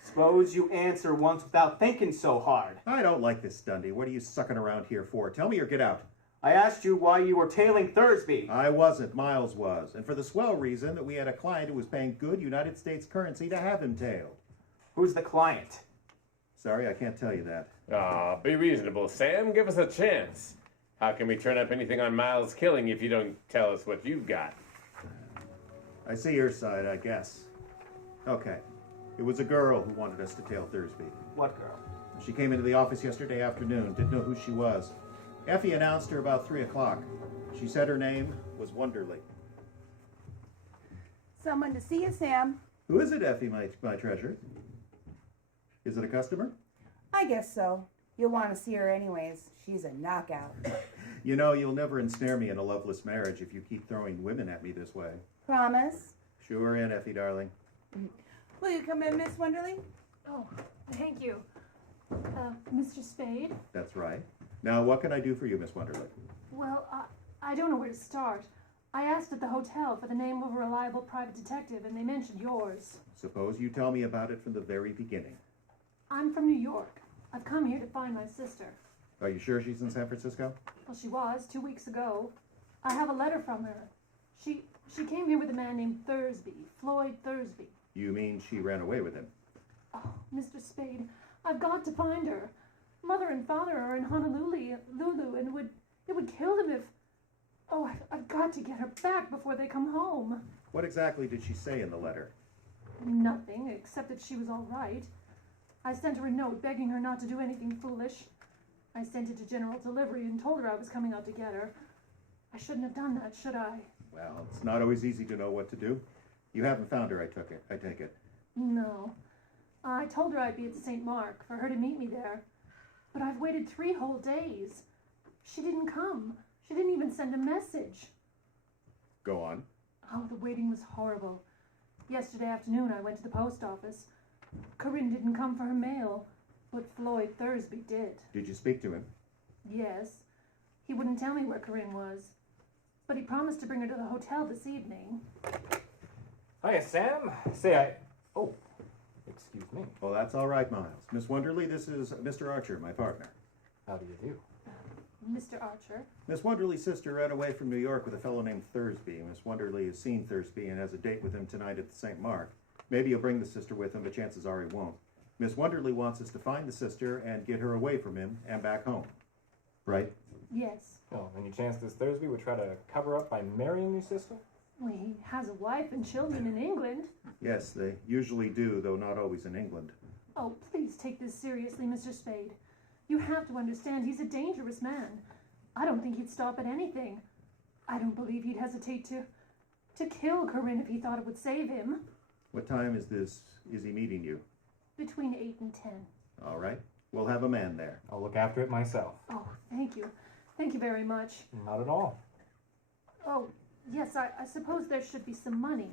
Suppose you answer once without thinking so hard. I don't like this, Dundee. What are you sucking around here for? Tell me or get out. I asked you why you were tailing Thursby. I wasn't. Miles was. And for the swell reason that we had a client who was paying good United States currency to have him tailed. Who's the client? Sorry, I can't tell you that. Be reasonable, Sam. Give us a chance. How can we turn up anything on Miles' killing if you don't tell us what you've got? I see your side, I guess. Okay. It was a girl who wanted us to tail Thursby. What girl? She came into the office yesterday afternoon, didn't know who she was. Effie announced her about 3 o'clock. She said her name was Wonderly. Someone to see you, Sam. Who is it, Effie, my treasure? Is it a customer? I guess so. You'll want to see her anyways. She's a knockout. You know, you'll never ensnare me in a loveless marriage if you keep throwing women at me this way. Promise? Sure in, Effie, darling. Will you come in, Miss Wonderly? Oh, thank you. Mr. Spade? That's right. Now, what can I do for you, Miss Wonderly? Well, I don't know where to start. I asked at the hotel for the name of a reliable private detective, and they mentioned yours. Suppose you tell me about it from the very beginning. I'm from New York. I've come here to find my sister. Are you sure she's in San Francisco? Well, she was 2 weeks ago. I have a letter from her. She came here with a man named Thursby, Floyd Thursby. You mean she ran away with him? Oh, Mr. Spade, I've got to find her. Mother and father are in Honolulu, and it would kill them if... Oh, I've got to get her back before they come home. What exactly did she say in the letter? Nothing, except that she was all right. I sent her a note begging her not to do anything foolish. I sent it to General Delivery and told her I was coming out to get her. I shouldn't have done that, should I? Well, it's not always easy to know what to do. You haven't found her, I take it. No. I told her I'd be at St. Mark for her to meet me there. But I've waited 3 whole days. She didn't come. She didn't even send a message. Go on. Oh, the waiting was horrible. Yesterday afternoon I went to the post office. Corinne didn't come for her mail, but Floyd Thursby did. Did you speak to him? Yes. He wouldn't tell me where Corinne was. But he promised to bring her to the hotel this evening. Hiya, Sam. Oh, excuse me. Well, that's all right, Miles. Miss Wonderly, this is Mr. Archer, my partner. How do you do? Mr. Archer? Miss Wonderly's sister ran away from New York with a fellow named Thursby. Miss Wonderly has seen Thursby and has a date with him tonight at the St. Mark. Maybe he'll bring the sister with him, but chances are he won't. Miss Wonderly wants us to find the sister and get her away from him and back home. Right? Yes. Oh, any chance this Thursby would try to cover up by marrying your sister? Well, he has a wife and children in England. Yes, they usually do, though not always in England. Oh, please take this seriously, Mr. Spade. You have to understand he's a dangerous man. I don't think he'd stop at anything. I don't believe he'd hesitate to kill Corinne if he thought it would save him. What time is he meeting you? Between 8 and 10. All right. We'll have a man there. I'll look after it myself. Oh, thank you. Thank you very much. Not at all. Oh, yes, I suppose there should be some money.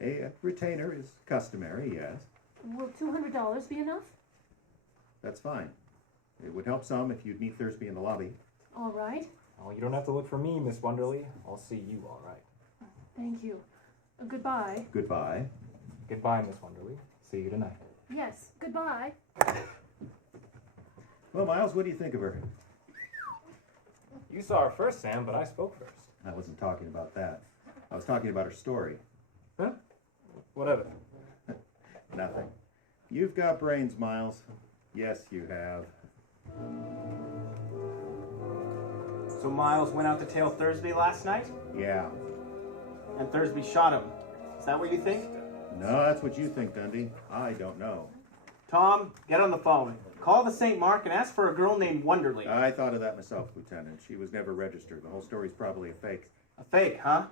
A retainer is customary, yes. Will $200 be enough? That's fine. It would help some if you'd meet Thursby in the lobby. All right. Oh, you don't have to look for me, Miss Wonderly. I'll see you all right. Thank you. Goodbye. Goodbye. Goodbye, Miss Wonderly. See you tonight. Yes, goodbye. Well, Miles, what do you think of her? You saw her first, Sam, but I spoke first. I wasn't talking about that. I was talking about her story. Huh? Whatever. Nothing. You've got brains, Miles. Yes, you have. So Miles went out to tail Thursby last night, Yeah. and Thursby shot him. Is that what you think? No, that's what you think, Dundee. I don't know. Tom, get on the phone. Call the St. Mark and ask for a girl named Wonderly. I thought of that myself, Lieutenant. She was never registered. The whole story's probably a fake. A fake, huh?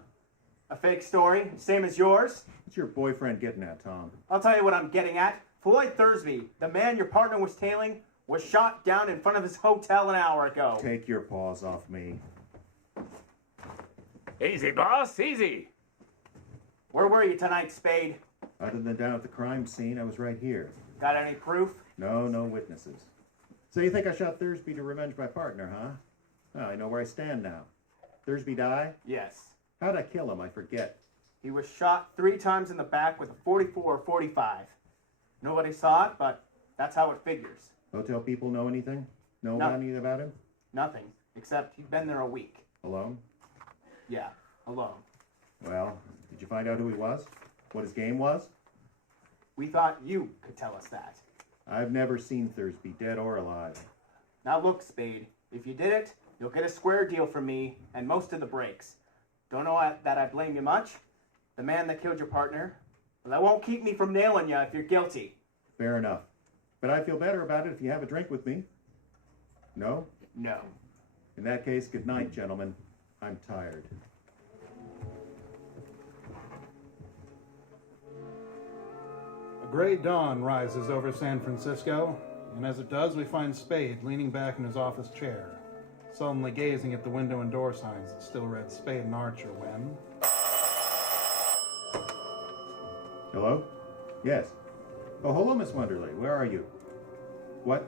A fake story, same as yours? What's your boyfriend getting at, Tom? I'll tell you what I'm getting at. Floyd Thursby, the man your partner was tailing, was shot down in front of his hotel an hour ago. Take your paws off me. Easy, boss, easy. Where were you tonight, Spade? Other than down at the crime scene, I was right here. Got any proof? No witnesses. So you think I shot Thursby to revenge my partner, huh? Well, I know where I stand now. Thursby die? Yes. How'd I kill him? I forget. He was shot 3 times in the back with a 44 or 45. Nobody saw it, but that's how it figures. Hotel people know anything? Know No. anything about him? Nothing, except he'd been there a week. Alone? Yeah, alone. Well, did you find out who he was? What his game was? We thought you could tell us that. I've never seen Thursby, dead or alive. Now look, Spade, if you did it, you'll get a square deal from me and most of the breaks. Don't know that I blame you much. The man that killed your partner. But that won't keep me from nailing you if you're guilty. Fair enough. But I feel better about it if you have a drink with me. No? No. In that case, good night, gentlemen. I'm tired. A gray dawn rises over San Francisco, and as it does, we find Spade leaning back in his office chair, sullenly gazing at the window and door signs that still read Spade and Archer when... Hello? Yes. Oh, hello, Miss Wonderly. Where are you? What?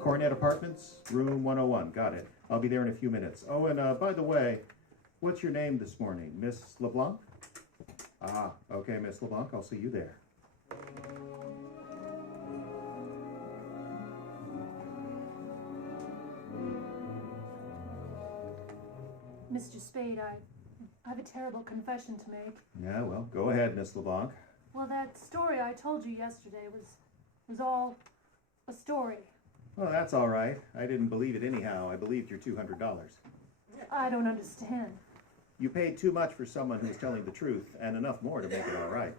Coronet Apartments, room 101. Got it. I'll be there in a few minutes. Oh, and by the way, what's your name this morning? Miss LeBlanc? Ah, okay, Miss LeBlanc. I'll see you there. Mr. Spade, I have a terrible confession to make. Yeah, well, go ahead, Miss LeBlanc. Well, that story I told you yesterday was all a story. Well, that's all right. I didn't believe it anyhow. I believed your $200. I don't understand. You paid too much for someone who's telling the truth, and enough more to make it all right.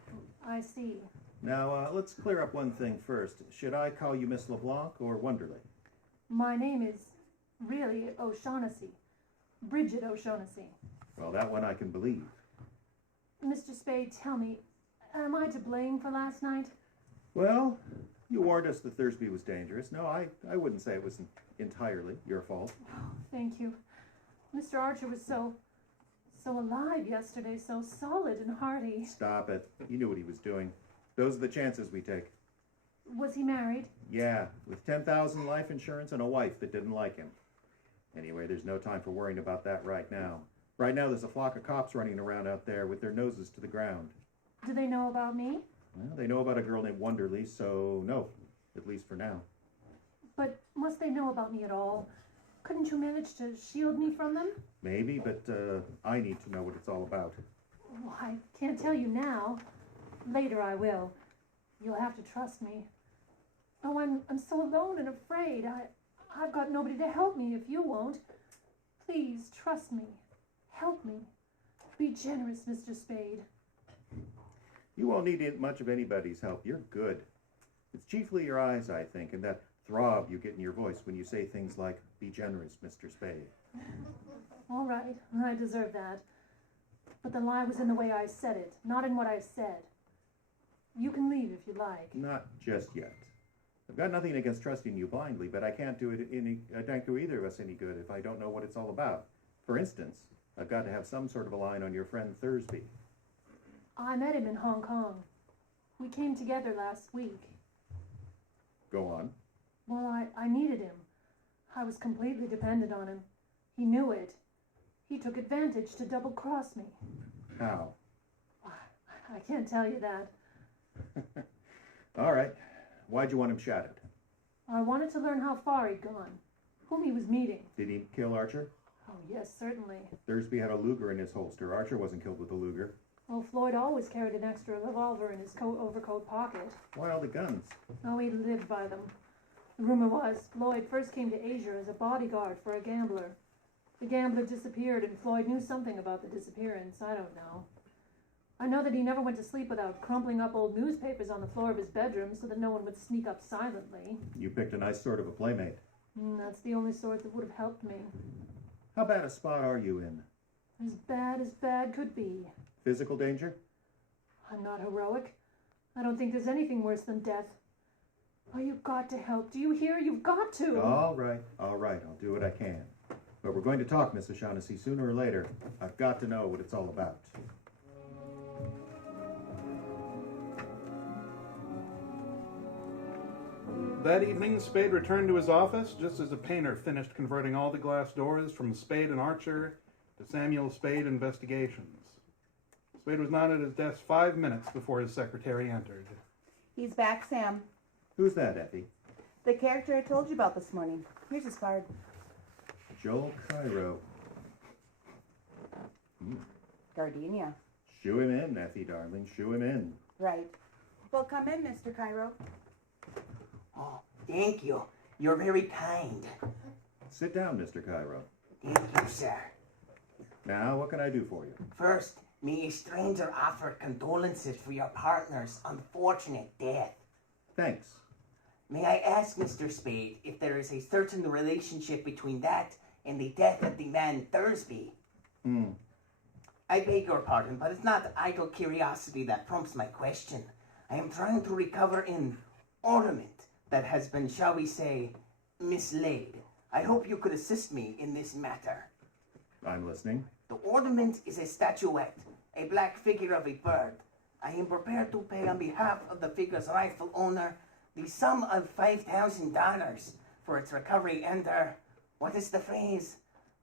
I see. Now, let's clear up one thing first. Should I call you Miss LeBlanc or Wonderly? My name is really O'Shaughnessy. Bridget O'Shaughnessy. Well, that one I can believe. Mr. Spade, tell me, am I to blame for last night? Well, you warned us that Thursby was dangerous. No, I wouldn't say it was entirely your fault. Oh, thank you. Mr. Archer was so alive yesterday, so solid and hearty. Stop it. You knew what he was doing. Those are the chances we take. Was he married? Yeah, with 10,000 life insurance and a wife that didn't like him. Anyway, there's no time for worrying about that right now. Right now, there's a flock of cops running around out there with their noses to the ground. Do they know about me? Well, they know about a girl named Wonderly, so no, at least for now. But must they know about me at all? Couldn't you manage to shield me from them? Maybe, but I need to know what it's all about. Oh, I can't tell you now. Later I will. You'll have to trust me. Oh, I'm so alone and afraid. I've got nobody to help me if you won't. Please, trust me. Help me. Be generous, Mr. Spade. You won't need much of anybody's help. You're good. It's chiefly your eyes, I think, and that throb you get in your voice when you say things like, "Be generous, Mr. Spade." All right, I deserve that. But the lie was in the way I said it, not in what I said. You can leave if you like. Not just yet. I've got nothing against trusting you blindly, but I can't do either of us any good if I don't know what it's all about. For instance, I've got to have some sort of a line on your friend Thursby. I met him in Hong Kong. We came together last week. Go on. Well, I needed him. I was completely dependent on him. He knew it. He took advantage to double-cross me. How? I can't tell you that. All right. Why'd you want him shadowed? I wanted to learn how far he'd gone, whom he was meeting. Did he kill Archer? Oh, yes, certainly. Thursby had a Luger in his holster. Archer wasn't killed with a Luger. Well, Floyd always carried an extra revolver in his overcoat pocket. Why all the guns? Oh, he lived by them. The rumor was Floyd first came to Asia as a bodyguard for a gambler. The gambler disappeared, and Floyd knew something about the disappearance. I don't know. I know that he never went to sleep without crumpling up old newspapers on the floor of his bedroom so that no one would sneak up silently. You picked a nice sort of a playmate. That's the only sort that would have helped me. How bad a spot are you in? As bad could be. Physical danger? I'm not heroic. I don't think there's anything worse than death. Oh, you've got to help. Do you hear? You've got to. All right. I'll do what I can. But we're going to talk, Miss O'Shaughnessy, sooner or later. I've got to know what it's all about. That evening, Spade returned to his office just as the painter finished converting all the glass doors from Spade and Archer to Samuel Spade Investigations. Spade was not at his desk 5 minutes before his secretary entered. He's back, Sam. Who's that, Effie? The character I told you about this morning. Here's his card. Joel Cairo. Gardenia. Shoo him in, Effie, darling. Shoo him in. Right. Well, come in, Mr. Cairo. Oh, thank you. You're very kind. Sit down, Mr. Cairo. Thank you, sir. Now, what can I do for you? First, may a stranger offer condolences for your partner's unfortunate death. Thanks. May I ask, Mr. Spade, if there is a certain relationship between that and the death of the man Thursby? I beg your pardon, but it's not idle curiosity that prompts my question. I am trying to recover an ornament that has been, shall we say, mislaid. I hope you could assist me in this matter. I'm listening. The ornament is a statuette, a black figure of a bird. I am prepared to pay on behalf of the figure's rightful owner the sum of $5,000 for its recovery and, what is the phrase?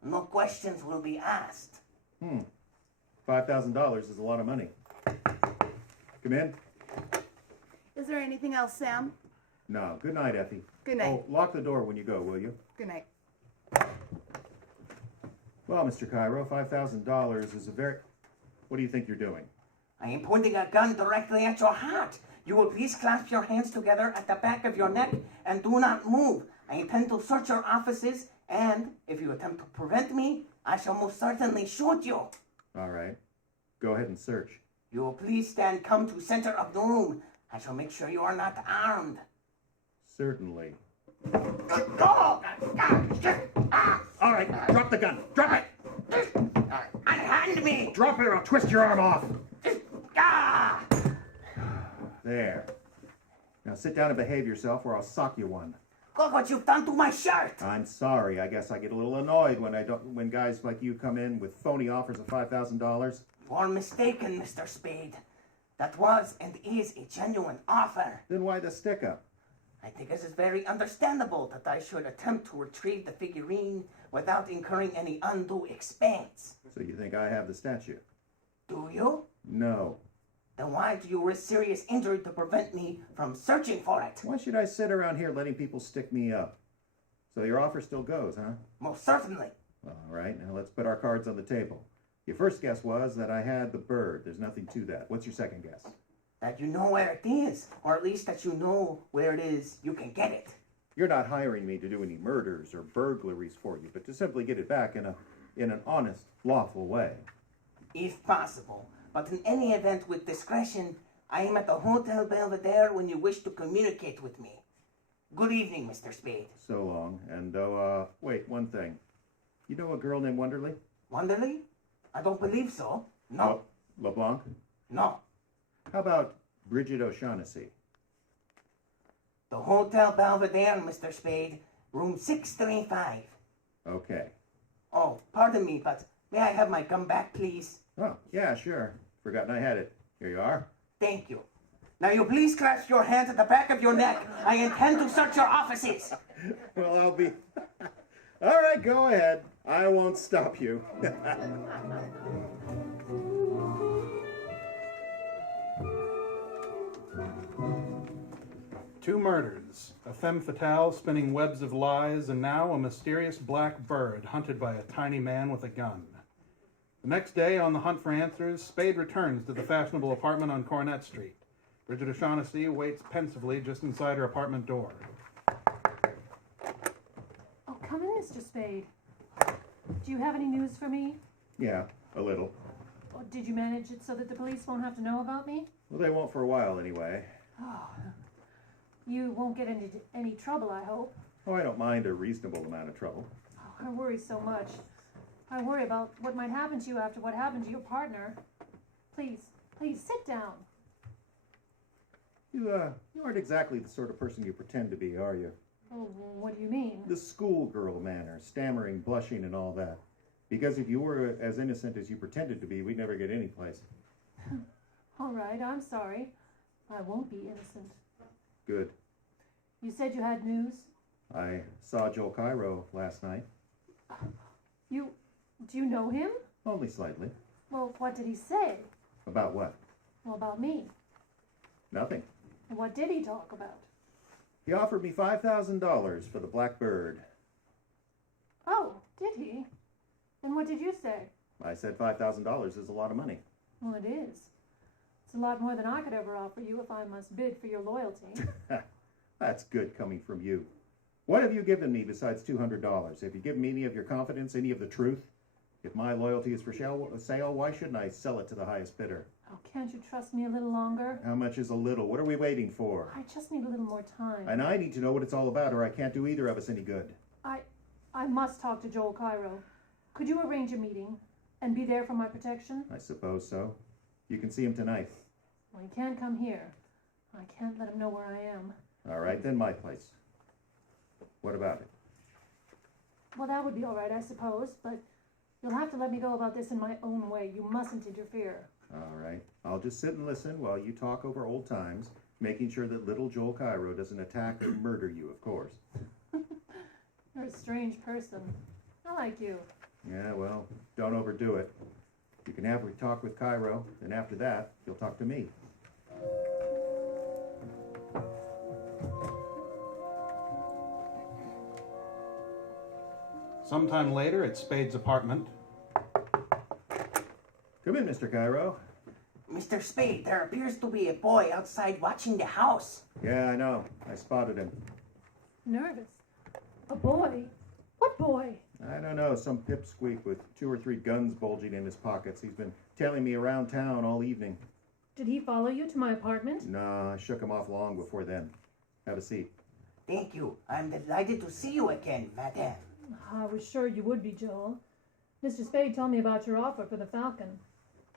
No questions will be asked. $5,000 is a lot of money. Come in. Is there anything else, Sam? No. Good night, Effie. Good night. Oh, lock the door when you go, will you? Good night. Well, Mr. Cairo, $5,000 is a very... What do you think you're doing? I am pointing a gun directly at your heart. You will please clasp your hands together at the back of your neck and do not move. I intend to search your offices, and if you attempt to prevent me, I shall most certainly shoot you. All right. Go ahead and search. You will please come to center of the room. I shall make sure you are not armed. Certainly. Go! All right, drop the gun. Drop it! Unhand me! Drop it or I'll twist your arm off. Ah! There. Now sit down and behave yourself or I'll sock you one. Look what you've done to my shirt! I'm sorry. I guess I get a little annoyed when guys like you come in with phony offers of $5,000. You're mistaken, Mr. Spade. That was and is a genuine offer. Then why the stick-up? I think it is very understandable that I should attempt to retrieve the figurine without incurring any undue expense. So you think I have the statue? Do you? No. Then why do you risk serious injury to prevent me from searching for it? Why should I sit around here letting people stick me up? So your offer still goes, huh? Most certainly. All right, now let's put our cards on the table. Your first guess was that I had the bird. There's nothing to that. What's your second guess? That you know where it is, or at least that you know where it is you can get it. You're not hiring me to do any murders or burglaries for you, but to simply get it back in an honest, lawful way. If possible. But in any event with discretion, I am at the Hotel Belvedere when you wish to communicate with me. Good evening, Mr. Spade. So long. And, wait, one thing. You know a girl named Wonderly? Wonderly? I don't believe so. No. LeBlanc? No. How about Bridget O'Shaughnessy? The Hotel Belvedere, Mr. Spade. Room 635. Okay. Oh, pardon me, but may I have my gun back, please? Oh, yeah, sure. Forgotten I had it. Here you are. Thank you. Now you please clasp your hands at the back of your neck. I intend to search your offices. Well, I'll be... All right, go ahead. I won't stop you. 2 murders, a femme fatale spinning webs of lies, and now a mysterious black bird hunted by a tiny man with a gun. The next day, on the hunt for answers, Spade returns to the fashionable apartment on Coronet Street. Bridget O'Shaughnessy waits pensively just inside her apartment door. Oh, come in, Mr. Spade. Do you have any news for me? Yeah, a little. Or did you manage it so that the police won't have to know about me? Well, they won't for a while anyway. Oh, you won't get into any trouble, I hope. Oh, I don't mind a reasonable amount of trouble. Oh, I worry so much. I worry about what might happen to you after what happened to your partner. Please, sit down. You aren't exactly the sort of person you pretend to be, are you? Oh, what do you mean? The schoolgirl manner, stammering, blushing, and all that. Because if you were as innocent as you pretended to be, we'd never get any place. All right, I'm sorry. I won't be innocent. Good. You said you had news? I saw Joel Cairo last night. Do you know him? Only slightly. Well, what did he say? About what? Well, about me. Nothing. And what did he talk about? He offered me $5,000 for the Black Bird. Oh, did he? And what did you say? I said $5,000 is a lot of money. Well, it is. It's a lot more than I could ever offer you if I must bid for your loyalty. That's good coming from you. What have you given me besides $200? Have you given me any of your confidence, any of the truth? If my loyalty is for sale, why shouldn't I sell it to the highest bidder? Oh, can't you trust me a little longer? How much is a little? What are we waiting for? I just need a little more time. And I need to know what it's all about, or I can't do either of us any good. I must talk to Joel Cairo. Could you arrange a meeting and be there for my protection? I suppose so. You can see him tonight. Well, he can't come here. I can't let him know where I am. All right, then my place. What about it? Well, that would be all right, I suppose, but you'll have to let me go about this in my own way. You mustn't interfere. All right. I'll just sit and listen while you talk over old times, making sure that little Joel Cairo doesn't attack or murder you, of course. You're a strange person. I like you. Yeah, well, don't overdo it. You can have a talk with Cairo, and after that, you'll talk to me. Sometime later at Spade's apartment. Come in, Mr. Cairo. Mr. Spade, there appears to be a boy outside watching the house. Yeah, I know. I spotted him. Nervous? A boy? What boy? I don't know, some pipsqueak with 2 or 3 guns bulging in his pockets. He's been tailing me around town all evening. Did he follow you to my apartment? No, I shook him off long before then. Have a seat. Thank you. I'm delighted to see you again, madame. I was sure you would be, Joel. Mr. Spade told me about your offer for the Falcon.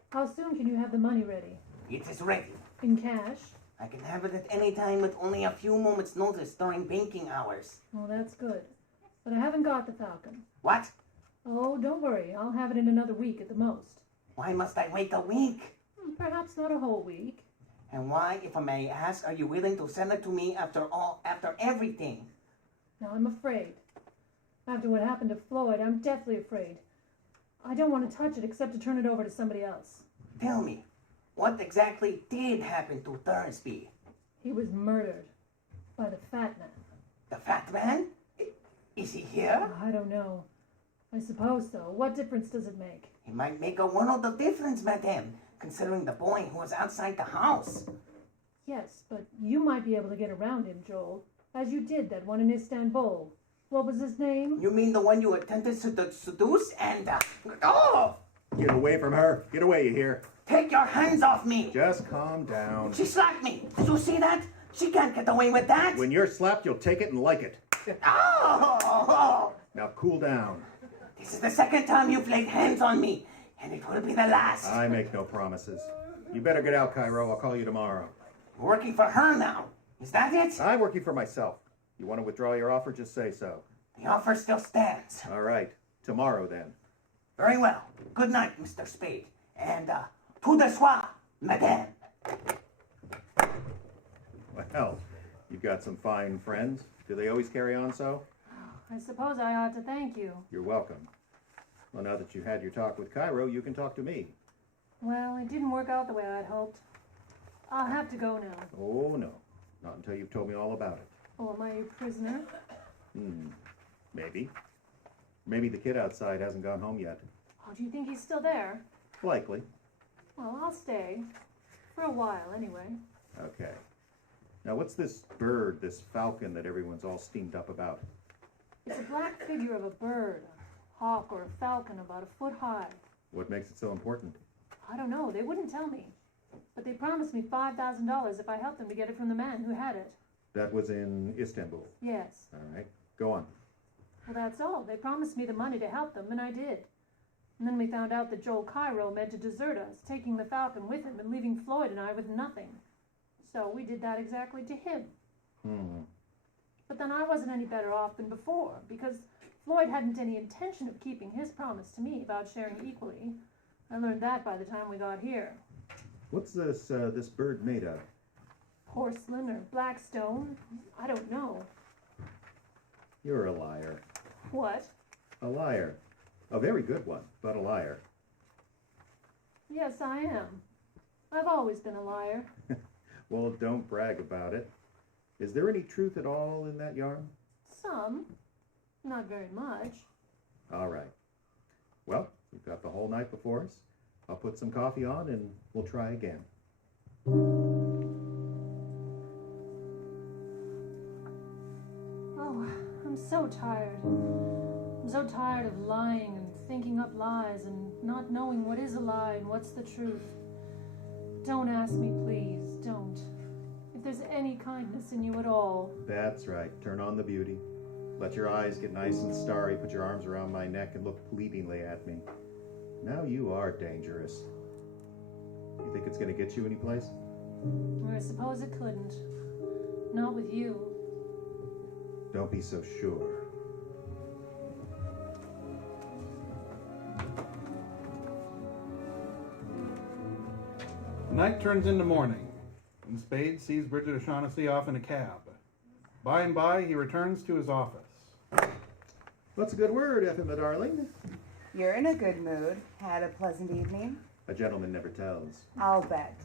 How soon can you have the money ready? It is ready. In cash? I can have it at any time with only a few moments' notice during banking hours. Well, that's good. But I haven't got the Falcon. What? Oh, don't worry. I'll have it in another week at the most. Why must I wait a week? Perhaps not a whole week. And why, if I may ask, are you willing to send it to me after everything? Now, I'm afraid. After what happened to Floyd, I'm deathly afraid. I don't want to touch it except to turn it over to somebody else. Tell me, what exactly did happen to Thursby? He was murdered by the fat man. The fat man? Is he here? I don't know. I suppose so. What difference does it make? He might make a world of difference, madame, considering the boy who was outside the house. Yes, but you might be able to get around him, Joel, as you did that one in Istanbul. What was his name? You mean the one you attempted to seduce and, oh! Get away from her. Get away, you hear? Take your hands off me! Just calm down. She slapped me. Did you see that? She can't get away with that. When you're slapped, you'll take it and like it. Oh! Now cool down. This is the second time you've laid hands on me, and it will be the last. I make no promises. You better get out, Cairo. I'll call you tomorrow. You're working for her now. Is that it? I'm working for myself. You want to withdraw your offer? Just say so. The offer still stands. All right. Tomorrow, then. Very well. Good night, Mr. Spade. And, tout de soir, madame. Well, you've got some fine friends. Do they always carry on so? I suppose I ought to thank you. You're welcome. Well, now that you've had your talk with Cairo, you can talk to me. Well, it didn't work out the way I'd hoped. I'll have to go now. Oh, no. Not until you've told me all about it. Oh, am I a prisoner? Maybe. Maybe the kid outside hasn't gone home yet. Oh, do you think he's still there? Likely. Well, I'll stay. For a while, anyway. Okay. Now, what's this bird, this falcon that everyone's all steamed up about? It's a black figure of a bird, a hawk or a falcon about a foot high. What makes it so important? I don't know. They wouldn't tell me. But they promised me $5,000 if I helped them to get it from the man who had it. That was in Istanbul. Yes. All right. Go on. Well, that's all. They promised me the money to help them, and I did. And then we found out that Joel Cairo meant to desert us, taking the falcon with him and leaving Floyd and I with nothing. So we did that exactly to him. But then I wasn't any better off than before, because Floyd hadn't any intention of keeping his promise to me about sharing equally. I learned that by the time we got here. What's this bird made of? Porcelain or black stone? I don't know. You're a liar. What? A liar. A very good one, but a liar. Yes, I am. I've always been a liar. Well, don't brag about it. Is there any truth at all in that yarn? Some. Not very much. All right. Well, we've got the whole night before us. I'll put some coffee on and we'll try again. Oh, I'm so tired. I'm so tired of lying and thinking up lies and not knowing what is a lie and what's the truth. Don't ask me, please. Don't. If there's any kindness in you at all. That's right. Turn on the beauty. Let your eyes get nice and starry. Put your arms around my neck and look pleadingly at me. Now you are dangerous. You think it's going to get you anyplace? I suppose it couldn't. Not with you. Don't be so sure. Night turns into morning, and Spade sees Bridget O'Shaughnessy off in a cab. By and by, he returns to his office. What's a good word, Effie, darling? You're in a good mood. Had a pleasant evening? A gentleman never tells. I'll bet.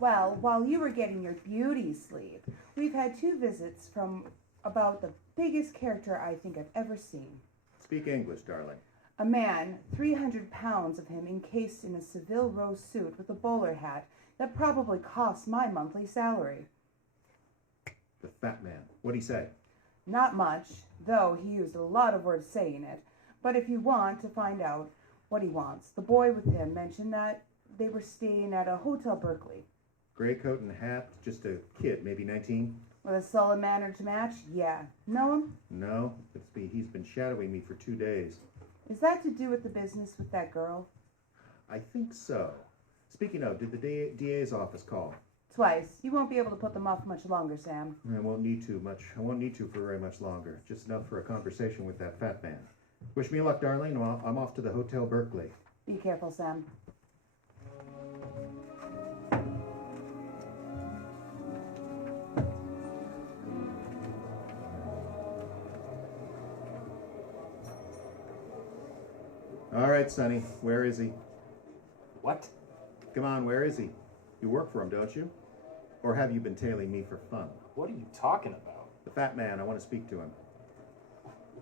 Well, while you were getting your beauty sleep, we've had 2 visits from about the biggest character I think I've ever seen. Speak English, darling. A man, 300 pounds of him encased in a Seville rose suit with a bowler hat that probably cost my monthly salary. The fat man. What'd he say? Not much, though he used a lot of words saying it. But if you want to find out what he wants, the boy with him mentioned that they were staying at a Hotel Berkeley. Gray coat and hat, just a kid, maybe 19? With a sullen manner to match? Yeah. Know him? No, he's been shadowing me for 2 days. Is that to do with the business with that girl? I think so. Speaking of, did the DA's office call? Twice. You won't be able to put them off much longer, Sam. I won't need to for very much longer. Just enough for a conversation with that fat man. Wish me luck, darling. Well, I'm off to the Hotel Berkeley. Be careful, Sam. All right, Sonny. Where is he? What? Come on, where is he? You work for him, don't you? Or have you been tailing me for fun? What are you talking about? The fat man. I want to speak to him.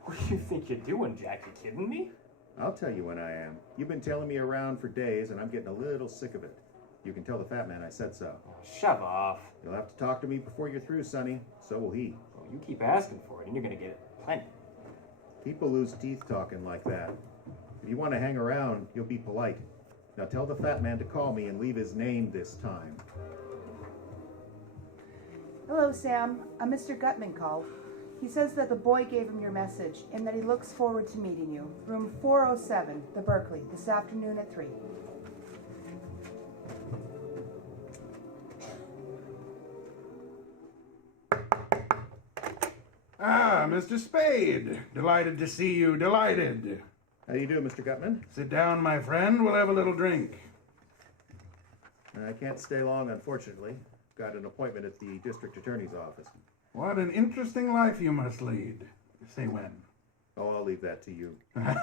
What do you think you're doing, Jack? You kidding me? I'll tell you when I am. You've been tailing me around for days, and I'm getting a little sick of it. You can tell the fat man I said so. Shove off. You'll have to talk to me before you're through, Sonny. So will he. Well, you keep asking for it, and you're gonna get it plenty. People lose teeth talking like that. If you want to hang around, you'll be polite. Now tell the fat man to call me and leave his name this time. Hello, Sam. Mr. Gutman called. He says that the boy gave him your message and that he looks forward to meeting you. Room 407, the Berkeley, this afternoon at 3. Ah, Mr. Spade. Delighted to see you. Delighted. How do you do, Mr. Gutman? Sit down, my friend. We'll have a little drink. I can't stay long, unfortunately. Got an appointment at the district attorney's office. What an interesting life you must lead. Say when. Oh, I'll leave that to you.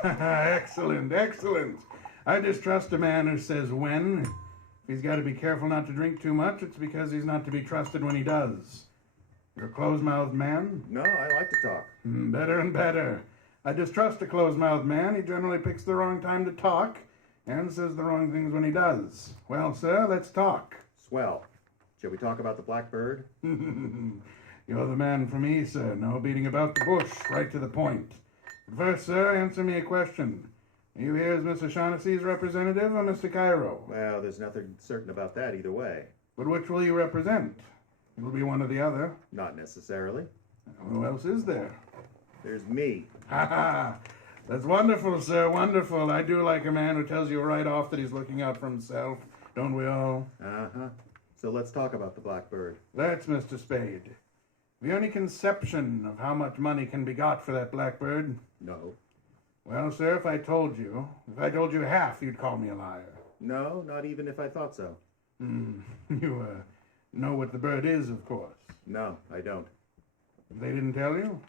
Excellent, excellent. I distrust a man who says when. If he's got to be careful not to drink too much, it's because he's not to be trusted when he does. You're a close-mouthed man? No, I like to talk. Better and better. I distrust a close-mouthed man. He generally picks the wrong time to talk and says the wrong things when he does. Well, sir, let's talk. Swell. Shall we talk about the blackbird? You're the man for me, sir. No beating about the bush. Right to the point. But first, sir, answer me a question. Are you here as Miss O'Shaughnessy's representative or Mr. Cairo? Well, there's nothing certain about that either way. But which will you represent? It'll be one or the other. Not necessarily. Who else is there? There's me. Ha ha! That's wonderful, sir, wonderful. I do like a man who tells you right off that he's looking out for himself. Don't we all? Uh-huh. So let's talk about the blackbird. Let's, Mr. Spade. Have you any conception of how much money can be got for that blackbird? No. Well, sir, if I told you half, you'd call me a liar. No, not even if I thought so. You, know what the bird is, of course. No, I don't. They didn't tell you?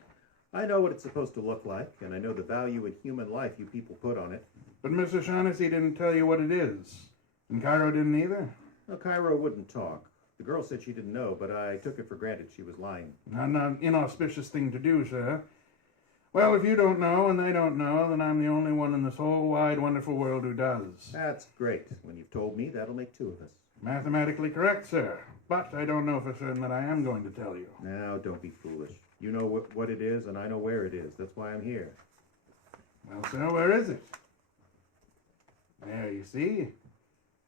I know what it's supposed to look like, and I know the value in human life you people put on it. But Miss O'Shaughnessy didn't tell you what it is. And Cairo didn't either? Well, Cairo wouldn't talk. The girl said she didn't know, but I took it for granted she was lying. Not an inauspicious thing to do, sir. Well, if you don't know and they don't know, then I'm the only one in this whole wide, wonderful world who does. That's great. When you've told me, that'll make two of us. Mathematically correct, sir. But I don't know for certain that I am going to tell you. Now, don't be foolish. You know what it is, and I know where it is. That's why I'm here. Well, sir, where is it? There, you see.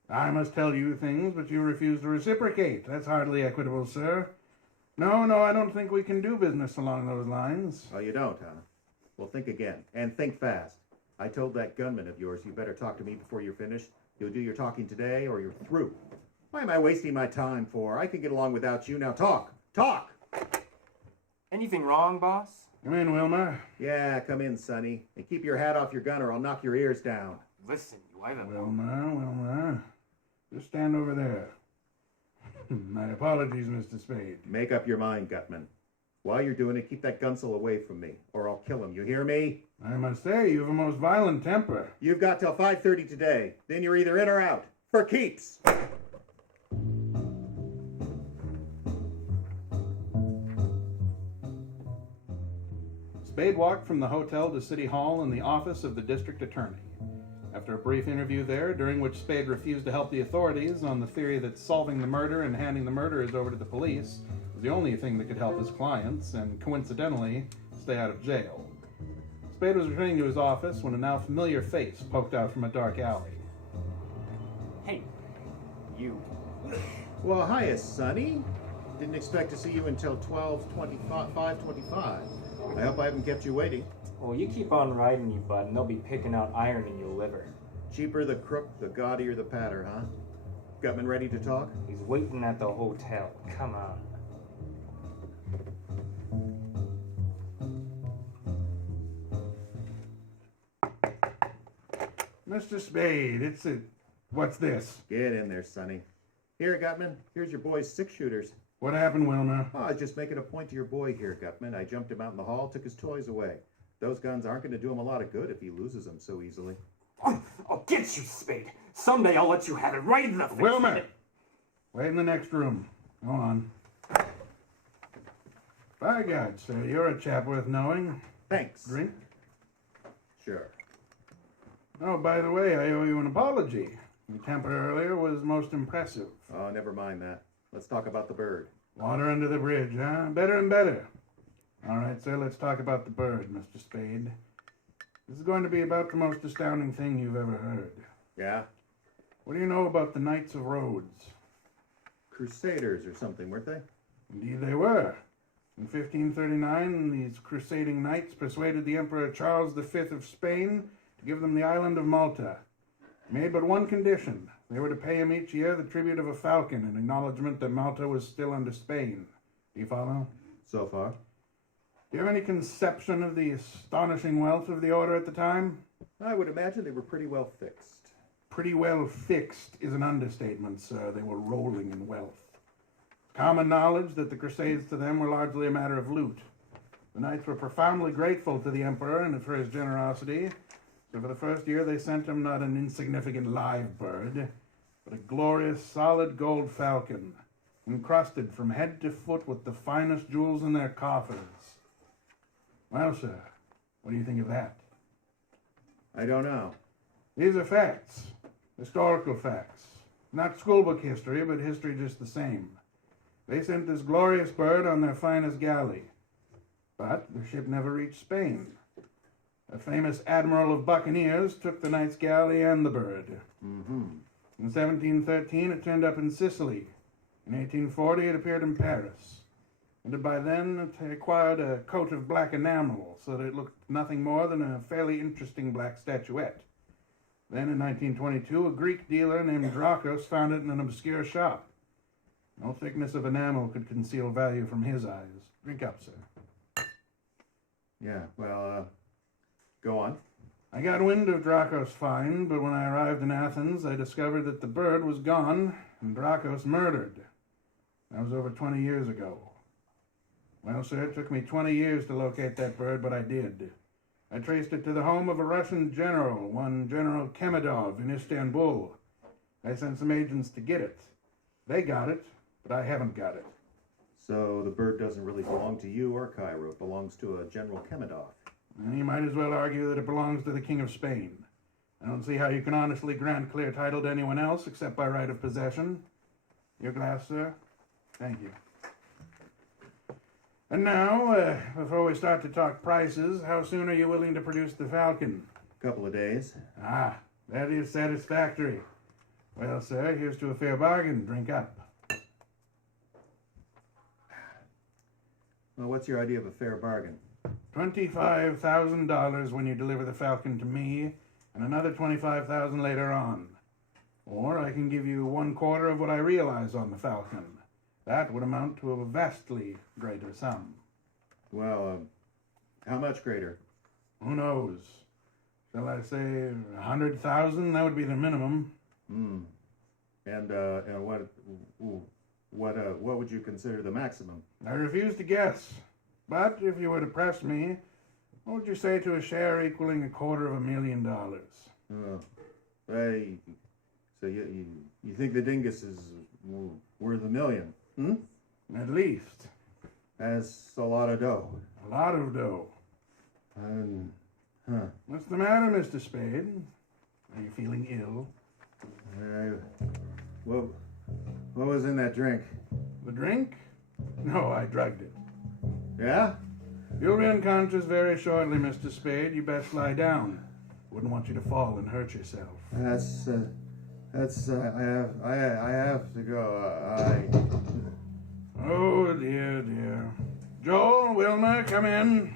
I must tell you things, but you refuse to reciprocate. That's hardly equitable, sir. No, I don't think we can do business along those lines. Oh, you don't, huh? Well, think again, and think fast. I told that gunman of yours you better talk to me before you're finished. You'll do your talking today, or you're through. Why am I wasting my time for? I can get along without you. Now talk! Talk! Anything wrong, boss? Come in, Wilma. Yeah, come in, Sonny. And keep your hat off your gun or I'll knock your ears down. Listen, you either... Wilma. Just stand over there. My apologies, Mr. Spade. Make up your mind, Gutman. While you're doing it, keep that gunsel away from me, or I'll kill him. You hear me? I must say, you have a most violent temper. You've got till 5:30 today. Then you're either in or out. For keeps! Spade walked from the hotel to City Hall and the office of the district attorney. After a brief interview there, during which Spade refused to help the authorities on the theory that solving the murder and handing the murderers over to the police was the only thing that could help his clients, and coincidentally, stay out of jail. Spade was returning to his office when a now familiar face poked out from a dark alley. Hey, you. Well, hiya, Sonny. Didn't expect to see you until 5:25. I hope I haven't kept you waiting. Well, you keep on riding, you bud, and they'll be picking out iron in your liver. Cheaper the crook, the gaudier the patter, huh? Gutman ready to talk? He's waiting at the hotel. Come on. Mr. Spade, what's this? Get in there, Sonny. Here, Gutman, here's your boy's 6-shooters. What happened, Wilma? Oh, I was just making a point to your boy here, Gutman. I jumped him out in the hall, took his toys away. Those guns aren't going to do him a lot of good if he loses them so easily. I'll get you, Spade. Someday I'll let you have it right in the face. Wilma! Wait in the next room. Go on. By God, sir, you're a chap worth knowing. Thanks. Drink? Sure. Oh, by the way, I owe you an apology. Your temper earlier was most impressive. Oh, never mind that. Let's talk about the bird. Water under the bridge, huh? Better and better. All right, sir, let's talk about the bird, Mr. Spade. This is going to be about the most astounding thing you've ever heard. Yeah? What do you know about the Knights of Rhodes? Crusaders or something, weren't they? Indeed they were. In 1539, these crusading knights persuaded the Emperor Charles V of Spain to give them the island of Malta. Made but one condition. They were to pay him each year the tribute of a falcon in acknowledgement that Malta was still under Spain. Do you follow? So far. Do you have any conception of the astonishing wealth of the order at the time? I would imagine they were pretty well fixed. Pretty well fixed is an understatement, sir. They were rolling in wealth. Common knowledge that the Crusades to them were largely a matter of loot. The knights were profoundly grateful to the emperor and for his generosity, so for the first year they sent him not an insignificant live bird, but a glorious solid gold falcon, encrusted from head to foot with the finest jewels in their coffers. Well, sir, what do you think of that? I don't know. These are facts, historical facts. Not schoolbook history, but history just the same. They sent this glorious bird on their finest galley. But the ship never reached Spain. A famous admiral of buccaneers took the knight's galley and the bird. Mm-hmm. In 1713, it turned up in Sicily. In 1840, it appeared in Paris. And by then, it acquired a coat of black enamel, so that it looked nothing more than a fairly interesting black statuette. Then, in 1922, a Greek dealer named Drakos found it in an obscure shop. No thickness of enamel could conceal value from his eyes. Drink up, sir. Yeah, well, go on. I got wind of Drakos' find, but when I arrived in Athens, I discovered that the bird was gone and Drakos murdered. That was over 20 years ago. Well, sir, it took me 20 years to locate that bird, but I did. I traced it to the home of a Russian general, one General Kemedov in Istanbul. I sent some agents to get it. They got it, but I haven't got it. So the bird doesn't really belong to you or Cairo. It belongs to a General Kemedov. And you might as well argue that it belongs to the King of Spain. I don't see how you can honestly grant clear title to anyone else except by right of possession. Your glass, sir? Thank you. And now, before we start to talk prices, how soon are you willing to produce the Falcon? Couple of days. Ah, that is satisfactory. Well, sir, here's to a fair bargain. Drink up. Well, what's your idea of a fair bargain? $25,000 when you deliver the Falcon to me, and another $25,000 later on. Or I can give you 1/4 of what I realize on the Falcon. That would amount to a vastly greater sum. Well, how much greater? Who knows? Shall I say 100,000? That would be the minimum. Hmm. And what would you consider the maximum? I refuse to guess. But if you were to press me, what would you say to a share equaling $250,000? So you think the dingus is worth $1 million? Hmm? At least. That's a lot of dough. A lot of dough. What's the matter, Mr. Spade? Are you feeling ill? What was in that drink? The drink? No, I drugged it. Yeah? You'll be unconscious very shortly, Mr. Spade. You best lie down. Wouldn't want you to fall and hurt yourself. I have to go. Oh, dear, dear. Joel, Wilma, come in.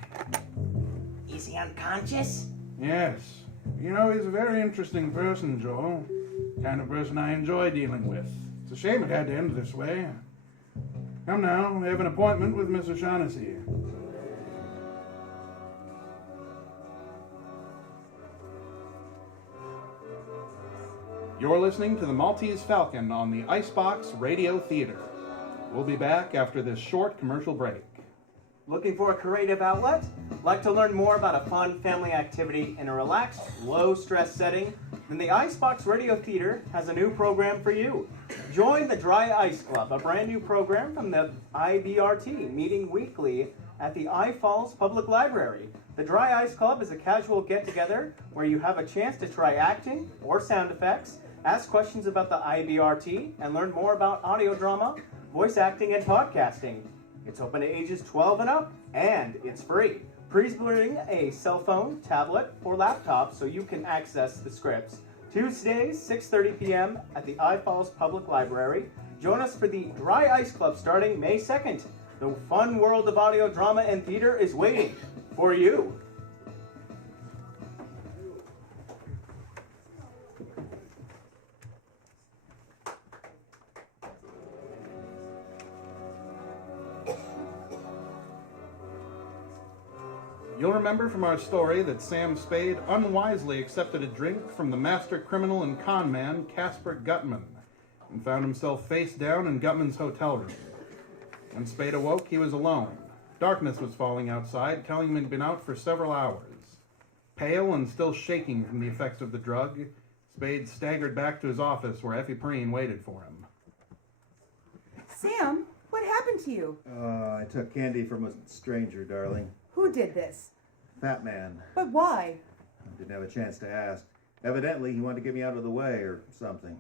Is he unconscious? Yes. You know, he's a very interesting person, Joel. Kind of person I enjoy dealing with. It's a shame it had to end this way. Come now, we have an appointment with Miss O'Shaughnessy. You're listening to the Maltese Falcon on the Icebox Radio Theater. We'll be back after this short commercial break. Looking for a creative outlet? Like to learn more about a fun family activity in a relaxed, low-stress setting? Then the Icebox Radio Theater has a new program for you. Join the Dry Ice Club, a brand new program from the IBRT, meeting weekly at the I Falls Public Library. The Dry Ice Club is a casual get-together where you have a chance to try acting or sound effects, ask questions about the IBRT, and learn more about audio drama, voice acting, and podcasting. It's open to ages 12 and up, and it's free. Please bring a cell phone, tablet, or laptop so you can access the scripts. Tuesdays, 6:30 p.m. at the I Falls Public Library. Join us for the Dry Ice Club starting May 2nd. The fun world of audio drama and theater is waiting for you. You'll remember from our story that Sam Spade unwisely accepted a drink from the master criminal and con man, Casper Gutman, and found himself face down in Gutman's hotel room. When Spade awoke, he was alone. Darkness was falling outside, telling him he'd been out for several hours. Pale and still shaking from the effects of the drug, Spade staggered back to his office where Effie Perrine waited for him. Sam, what happened to you? I took candy from a stranger, darling. Who did this? Fat man. But why? I didn't have a chance to ask. Evidently, he wanted to get me out of the way or something.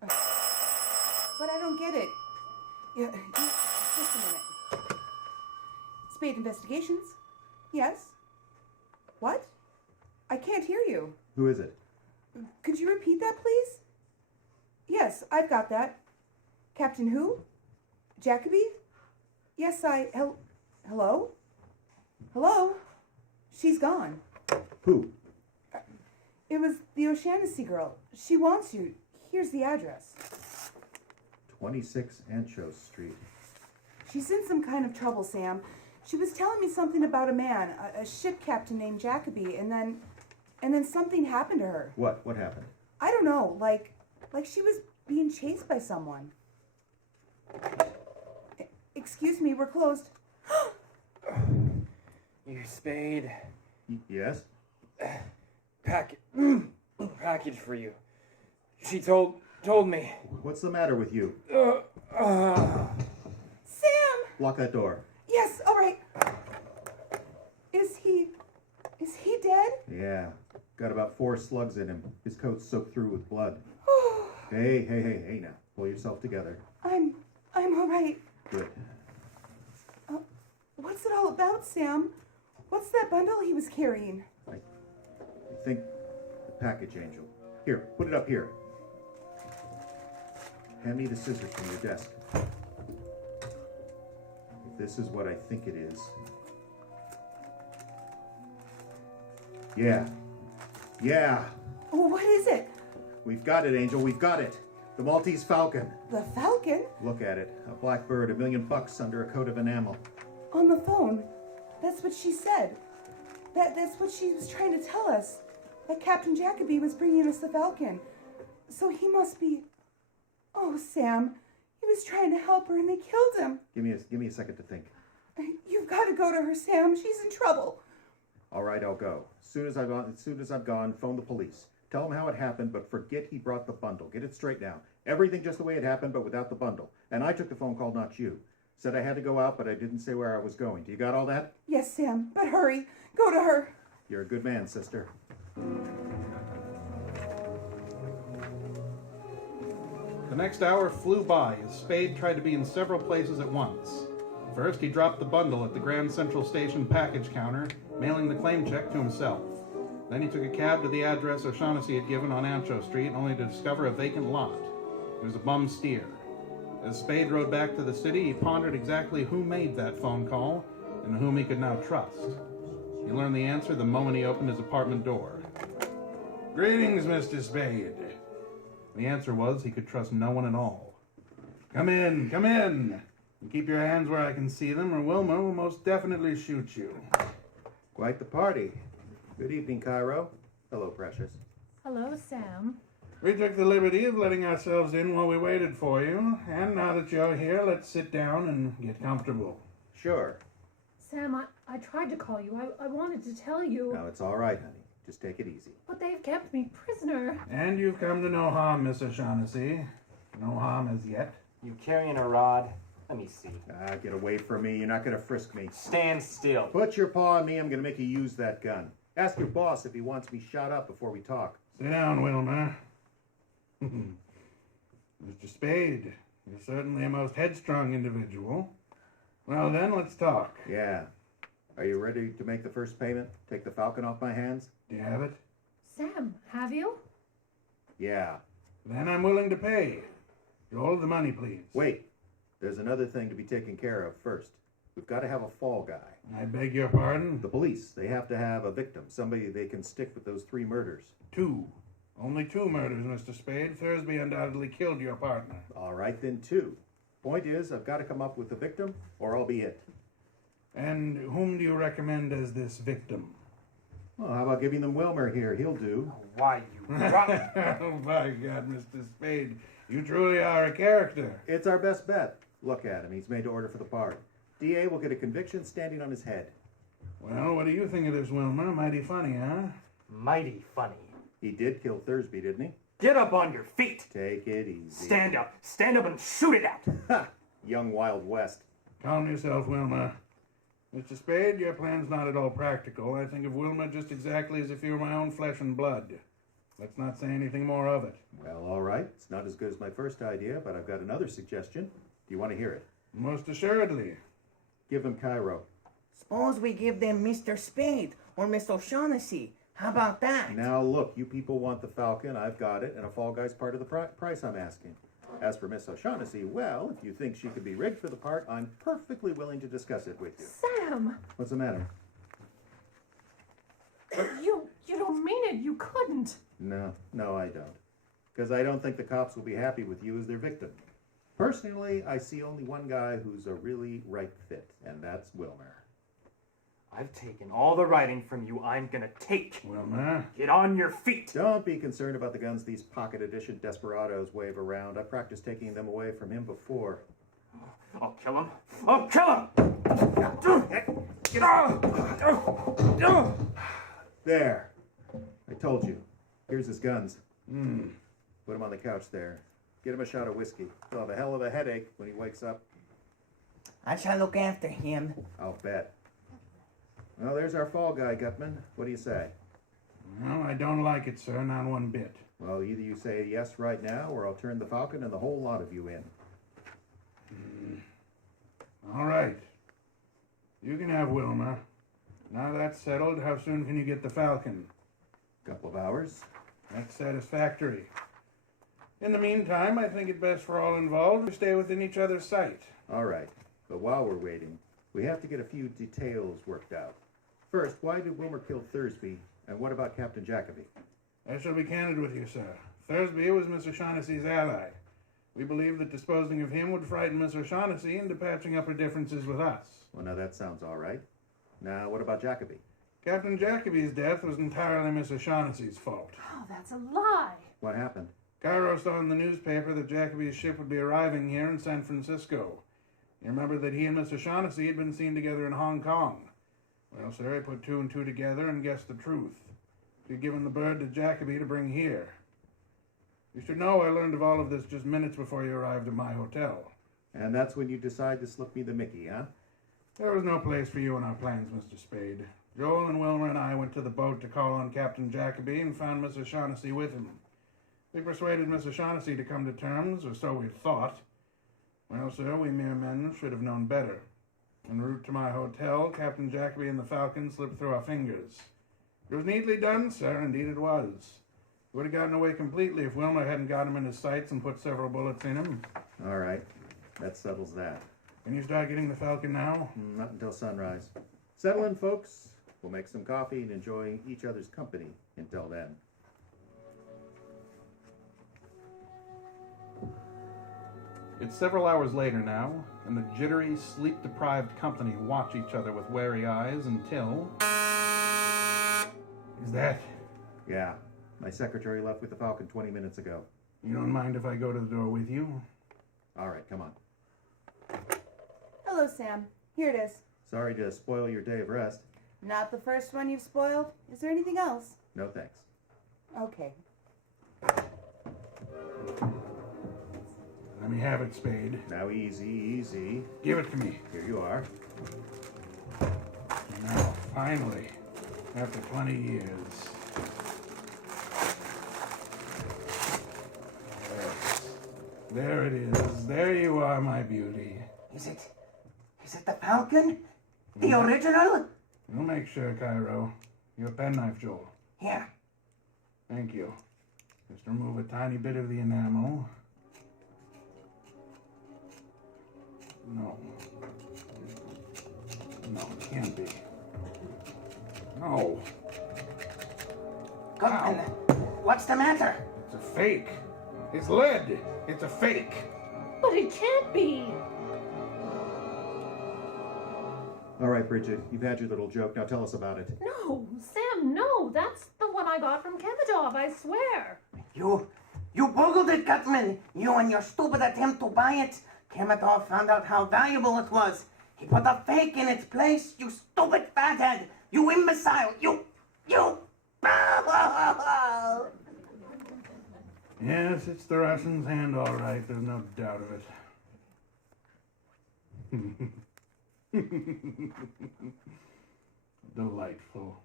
But I don't get it. Yeah, just a minute. Spade Investigations? Yes? What? I can't hear you. Who is it? Could you repeat that, please? Yes, I've got that. Captain who? Jacoby? Yes, hello? Hello? She's gone. Who? It was the O'Shaughnessy girl. She wants you. Here's the address. 26 Ancho Street. She's in some kind of trouble, Sam. She was telling me something about a man, a ship captain named Jacoby, and then something happened to her. What? What happened? I don't know, like she was being chased by someone. Excuse me, we're closed. Your Spade. Yes? Package for you. She told me. What's the matter with you? Sam! Lock that door. Yes, all right. Is he dead? Yeah. Got about 4 slugs in him. His coat's soaked through with blood. Hey now. Pull yourself together. I'm all right. Good. What's it all about, Sam? What's that bundle he was carrying? I think the package, Angel. Here, put it up here. Hand me the scissors from your desk. If this is what I think it is. Yeah. Oh, what is it? We've got it, Angel. We've got it. The Maltese Falcon. The Falcon? Look at it. A black bird, $1 million under a coat of enamel. On the phone. That's what she said. That's what she was trying to tell us. That Captain Jacoby was bringing us the Falcon. So he must be... Oh, Sam. He was trying to help her and they killed him. Give me a second to think. You've got to go to her, Sam. She's in trouble. All right, I'll go. As soon as I've gone, phone the police. Tell them how it happened, but forget he brought the bundle. Get it straight now. Everything just the way it happened, but without the bundle. And I took the phone call, not you. Said I had to go out, but I didn't say where I was going. Do you got all that? Yes, Sam, but hurry. Go to her. You're a good man, sister. The next hour flew by as Spade tried to be in several places at once. First, he dropped the bundle at the Grand Central Station package counter, mailing the claim check to himself. Then he took a cab to the address O'Shaughnessy had given on Ancho Street, only to discover a vacant lot. It was a bum steer. As Spade rode back to the city, he pondered exactly who made that phone call and whom he could now trust. He learned the answer the moment he opened his apartment door. "Greetings, Mr. Spade." The answer was he could trust no one at all. Come in. And keep your hands where I can see them, or Wilma will most definitely shoot you." Quite the party. Good evening, Cairo. Hello, Precious. Hello, Sam. We took the liberty of letting ourselves in while we waited for you, and now that you're here, let's sit down and get comfortable. Sure. Sam, I tried to call you. I wanted to tell you. No, it's all right, honey. Just take it easy. But they've kept me prisoner. And you've come to no harm, Miss O'Shaughnessy. No harm as yet. You carrying a rod? Let me see. Get away from me. You're not going to frisk me. Stand still. Put your paw on me. I'm going to make you use that gun. Ask your boss if he wants me shot up before we talk. Sit down, Wilma. Mr. Spade, you're certainly a most headstrong individual. Well then, let's talk. Yeah. Are you ready to make the first payment? Take the Falcon off my hands? Do you have it? Sam, have you? Yeah. Then I'm willing to pay. Hold the money, please. Wait. There's another thing to be taken care of first. We've got to have a fall guy. I beg your pardon? The police. They have to have a victim. Somebody they can stick with those 3 murders. 2. Only 2 murders, Mr. Spade. Thursby undoubtedly killed your partner. All right, then 2. Point is, I've got to come up with a victim, or I'll be it. And whom do you recommend as this victim? Well, how about giving them Wilmer here? He'll do. Why, you rotten... Oh, my God, Mr. Spade. You truly are a character. It's our best bet. Look at him. He's made to order for the part. DA will get a conviction standing on his head. Well, what do you think of this, Wilmer? Mighty funny, huh? Mighty funny. He did kill Thursby, didn't he? Get up on your feet. Take it easy. Stand up and shoot it out. Ha! Young Wild West. Calm yourself, Wilma. Mr. Spade, your plan's not at all practical. I think of Wilma just exactly as if you were my own flesh and blood. Let's not say anything more of it. Well, all right. It's not as good as my first idea, but I've got another suggestion. Do you want to hear it? Most assuredly. Give them Cairo. Suppose we give them Mr. Spade or Miss O'Shaughnessy. How about that? Now, look, you people want the Falcon. I've got it, and a Fall Guy's part of the price I'm asking. As for Miss O'Shaughnessy, well, if you think she could be rigged for the part, I'm perfectly willing to discuss it with you. Sam! What's the matter? You don't mean it. You couldn't. No, I don't. Because I don't think the cops will be happy with you as their victim. Personally, I see only one guy who's a really right fit, and that's Wilmer. I've taken all the writing from you I'm gonna take. Wilma? Get on your feet. Don't be concerned about the guns these pocket edition desperados wave around. I've practiced taking them away from him before. I'll kill him. I'll kill him! There. I told you. Here's his guns. Put him on the couch there. Get him a shot of whiskey. He'll have a hell of a headache when he wakes up. I shall look after him. I'll bet. Well, there's our Fall Guy, Gutman. What do you say? No, I don't like it, sir, not one bit. Well, either you say yes right now, or I'll turn the Falcon and the whole lot of you in. All right. You can have Wilma. Now that's settled, how soon can you get the Falcon? Couple of hours. That's satisfactory. In the meantime, I think it best for all involved to stay within each other's sight. All right. But while we're waiting, we have to get a few details worked out. First, why did Wilmer kill Thursby, and what about Captain Jacoby? I shall be candid with you, sir. Thursby was Miss O'Shaughnessy's ally. We believe that disposing of him would frighten Miss O'Shaughnessy into patching up her differences with us. Well, now that sounds all right. Now, what about Jacoby? Captain Jacoby's death was entirely Miss O'Shaughnessy's fault. Oh, that's a lie. What happened? Cairo saw in the newspaper that Jacoby's ship would be arriving here in San Francisco. You remember that he and Miss O'Shaughnessy had been seen together in Hong Kong. Well, sir, I put two and two together and guessed the truth. He'd given the bird to Jacoby to bring here. You should know I learned of all of this just minutes before you arrived at my hotel. And that's when you decide to slip me the Mickey, huh? There was no place for you in our plans, Mr. Spade. Joel and Wilmer and I went to the boat to call on Captain Jacoby and found Miss O'Shaughnessy with him. We persuaded Miss O'Shaughnessy to come to terms, or so we thought. Well, sir, we mere men should have known better. En route to my hotel, Captain Jacoby and the Falcon slipped through our fingers. It was neatly done, sir, indeed it was. He would have gotten away completely if Wilmer hadn't got him in his sights and put several bullets in him. All right. That settles that. Can you start getting the Falcon now? Not until sunrise. Settle in, folks. We'll make some coffee and enjoy each other's company until then. It's several hours later now, and the jittery, sleep-deprived company watch each other with wary eyes until... Is that? Yeah. My secretary left with the Falcon 20 minutes ago. You don't mind if I go to the door with you? All right, come on. Hello, Sam. Here it is. Sorry to spoil your day of rest. Not the first one you've spoiled. Is there anything else? No thanks. Okay. Let me have it, Spade. Now easy, easy. Give it to me. Here you are. Now, finally, after 20 years. Yes. There it is. There you are, my beauty. Is it the Falcon? The original? We'll make sure, Cairo. Your penknife, Joel. Here. Thank you. Just remove a tiny bit of the enamel. No. No, it can't be. No. Gutman, what's the matter? It's a fake. It's lead. It's a fake. But it can't be. All right, Bridget, you've had your little joke. Now tell us about it. No, Sam, no. That's the one I got from Kemidov, I swear. You boggled it, Gutman. You and your stupid attempt to buy it. Kemetov found out how valuable it was. He put a fake in its place, you stupid fathead. You imbecile. You. Yes, it's the Russians' hand, all right. There's no doubt of it. Delightful.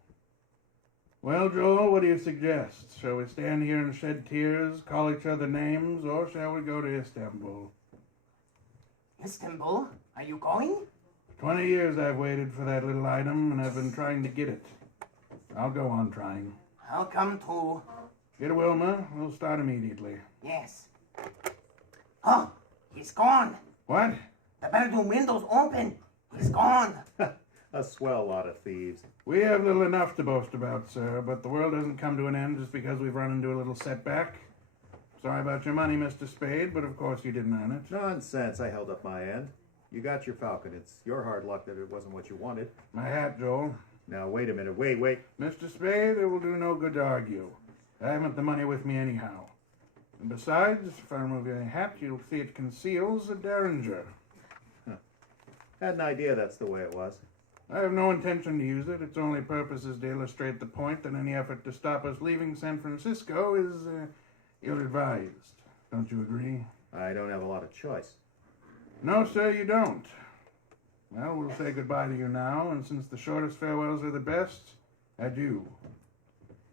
Well, Joel, what do you suggest? Shall we stand here and shed tears, call each other names, or shall we go to Istanbul? Istanbul? Are you going? 20 years I've waited for that little item, and I've been trying to get it. I'll go on trying. I'll come too. Get Wilma. We'll start immediately. Yes. Oh, he's gone. What? The bedroom window's open. He's gone. A swell lot of thieves. We have little enough to boast about, sir, but the world doesn't come to an end just because we've run into a little setback. Sorry about your money, Mr. Spade, but of course you didn't earn it. Nonsense, I held up my end. You got your falcon. It's your hard luck that it wasn't what you wanted. My hat, Joel. Now, wait a minute. Wait. Mr. Spade, it will do no good to argue. I haven't the money with me anyhow. And besides, if I remove your hat, you'll see it conceals a derringer. Had an idea that's the way it was. I have no intention to use it. Its only purpose is to illustrate the point that any effort to stop us leaving San Francisco is ill-advised. Don't you agree? I don't have a lot of choice. No, sir, you don't. Well, we'll say goodbye to you now, and since the shortest farewells are the best, adieu.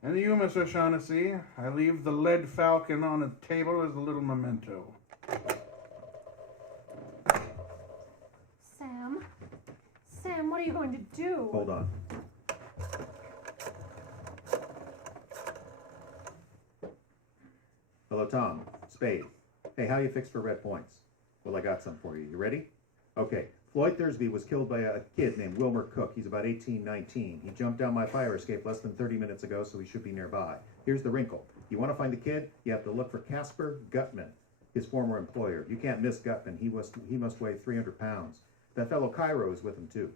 And to you, Miss O'Shaughnessy, I leave the lead falcon on a table as a little memento. Sam, what are you going to do? Hold on. Hello, Tom. Spade. Hey, how you fixed for red points? Well, I got some for you. You ready? Okay. Floyd Thursby was killed by a kid named Wilmer Cook. He's about 18, 19. He jumped down my fire escape less than 30 minutes ago, so he should be nearby. Here's the wrinkle. You want to find the kid? You have to look for Casper Gutman, his former employer. You can't miss Gutman. He must weigh 300 pounds. That fellow Cairo is with him, too.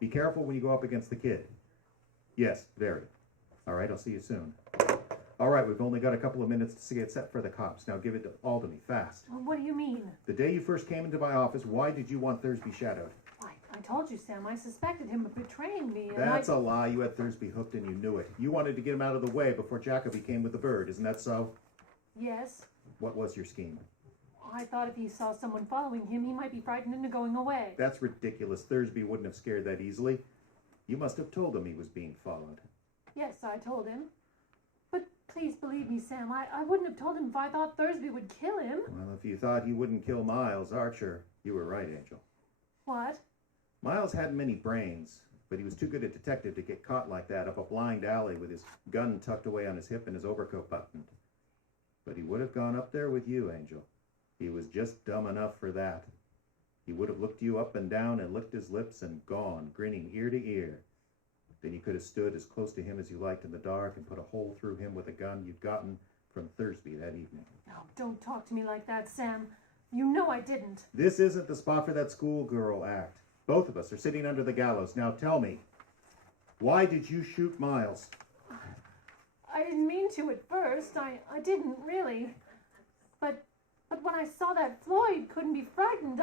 Be careful when you go up against the kid. Yes, very. All right, I'll see you soon. All right, we've only got a couple of minutes to get set for the cops. Now give it all to me, fast. Well, what do you mean? The day you first came into my office, why did you want Thursby shadowed? I told you, Sam, I suspected him of betraying me. That's a lie. You had Thursby hooked and you knew it. You wanted to get him out of the way before Jacoby came with the bird. Isn't that so? Yes. What was your scheme? I thought if he saw someone following him, he might be frightened into going away. That's ridiculous. Thursby wouldn't have scared that easily. You must have told him he was being followed. Yes, I told him. But please believe me, Sam, I wouldn't have told him if I thought Thursby would kill him. Well, if you thought he wouldn't kill Miles Archer, you were right, Angel. What? Miles hadn't many brains, but he was too good a detective to get caught like that up a blind alley with his gun tucked away on his hip and his overcoat buttoned. But he would have gone up there with you, Angel. He was just dumb enough for that. He would have looked you up and down and licked his lips and gone, grinning ear to ear. Then you could have stood as close to him as you liked in the dark and put a hole through him with a gun you'd gotten from Thursby that evening. Oh, don't talk to me like that, Sam. You know I didn't. This isn't the spot for that schoolgirl act. Both of us are sitting under the gallows. Now tell me, why did you shoot Miles? I didn't mean to at first. I didn't really. But when I saw that Floyd couldn't be frightened,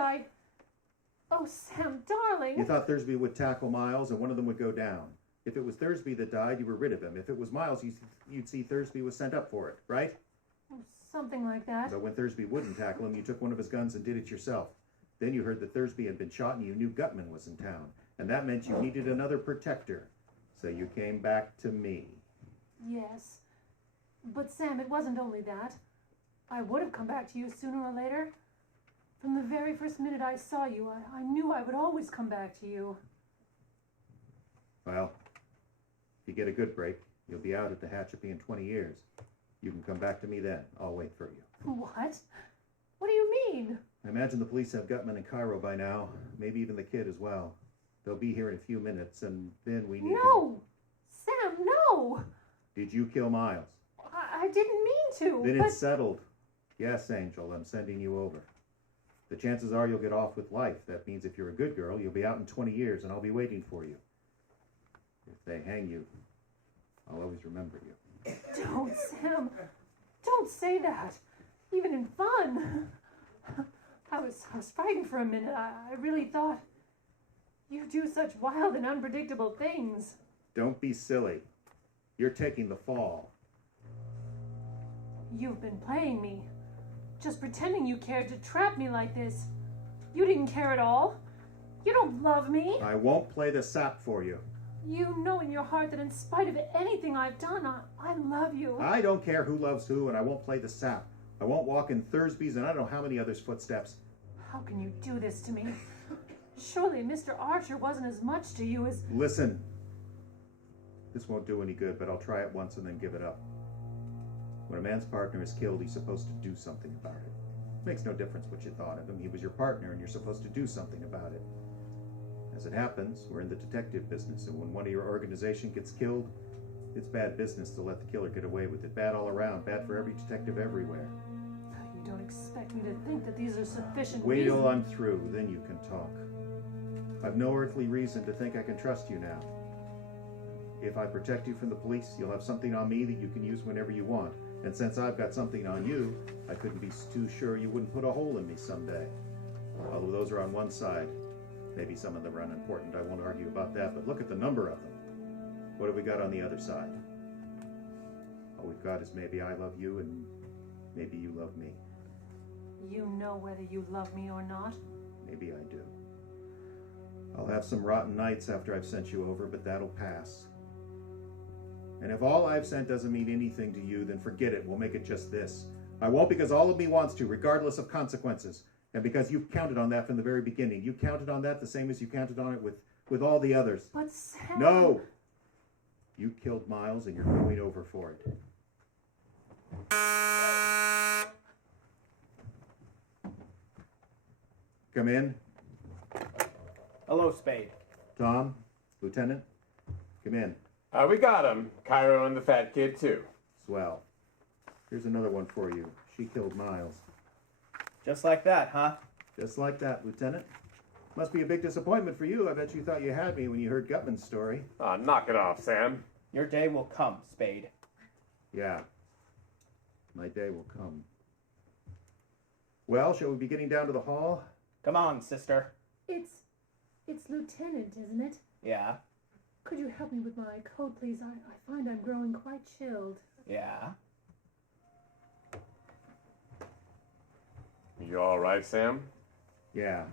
Oh, Sam, darling. You thought Thursby would tackle Miles and one of them would go down. If it was Thursby that died, you were rid of him. If it was Miles, you'd see Thursby was sent up for it, right? Something like that. So when Thursby wouldn't tackle him, you took one of his guns and did it yourself. Then you heard that Thursby had been shot and you knew Gutman was in town. And that meant you needed another protector. So you came back to me. Yes. But Sam, it wasn't only that. I would have come back to you sooner or later. From the very first minute I saw you, I knew I would always come back to you. Well, if you get a good break, you'll be out at the Hatchapee in 20 years. You can come back to me then. I'll wait for you. What? What do you mean? I imagine the police have Gutman in Cairo by now. Maybe even the kid as well. They'll be here in a few minutes, and then we need No! Sam, no! Did you kill Miles? I didn't mean to, Then but... it's settled. Yes, Angel, I'm sending you over. The chances are you'll get off with life. That means if you're a good girl, you'll be out in 20 years, and I'll be waiting for you. If they hang you, I'll always remember you. Don't, Sam. Don't say that. Even in fun. I was frightened for a minute. I really thought you do such wild and unpredictable things. Don't be silly. You're taking the fall. You've been playing me. Just pretending you cared to trap me like this. You didn't care at all. You don't love me. I won't play the sap for you. You know in your heart that in spite of anything I've done, I love you. I don't care who loves who, and I won't play the sap. I won't walk in Thursby's and I don't know how many others' footsteps. How can you do this to me? Surely Mr. Archer wasn't as much to you as... Listen. This won't do any good, but I'll try it once and then give it up. When a man's partner is killed, he's supposed to do something about it. It makes no difference what you thought of him. He was your partner, and you're supposed to do something about it. As it happens, we're in the detective business, and when one of your organization gets killed, it's bad business to let the killer get away with it. Bad all around. Bad for every detective everywhere. You don't expect me to think that these are sufficient Wait reasons... till I'm through, then you can talk. I've no earthly reason to think I can trust you now. If I protect you from the police, you'll have something on me that you can use whenever you want. And since I've got something on you, I couldn't be too sure you wouldn't put a hole in me someday. Although those are on one side. Maybe some of them are unimportant, I won't argue about that, but look at the number of them. What have we got on the other side? All we've got is maybe I love you and maybe you love me. You know whether you love me or not? Maybe I do. I'll have some rotten nights after I've sent you over, but that'll pass. And if all I've sent doesn't mean anything to you, then forget it. We'll make it just this. I won't because all of me wants to, regardless of consequences. And because you've counted on that from the very beginning. You counted on that the same as you counted on it with all the others. But Sam... No! You killed Miles and you're going over for it. Come in. Hello, Spade. Tom, Lieutenant, come in. We got him. Cairo and the fat kid, too. Swell. Here's another one for you. She killed Miles. Just like that, huh? Just like that, Lieutenant. Must be a big disappointment for you. I bet you thought you had me when you heard Gutman's story. Knock it off, Sam. Your day will come, Spade. Yeah. My day will come. Well, shall we be getting down to the hall? Come on, sister. It's Lieutenant, isn't it? Yeah? Could you help me with my coat, please? I find I'm growing quite chilled. Yeah? You all right, Sam? Yeah.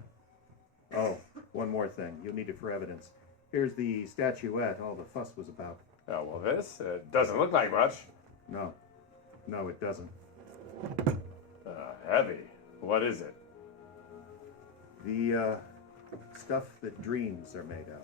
Oh, one more thing. You'll need it for evidence. Here's the statuette all the fuss was about. Oh, well, this doesn't look like much. No. No, it doesn't. Heavy. What is it? The, stuff that dreams are made of.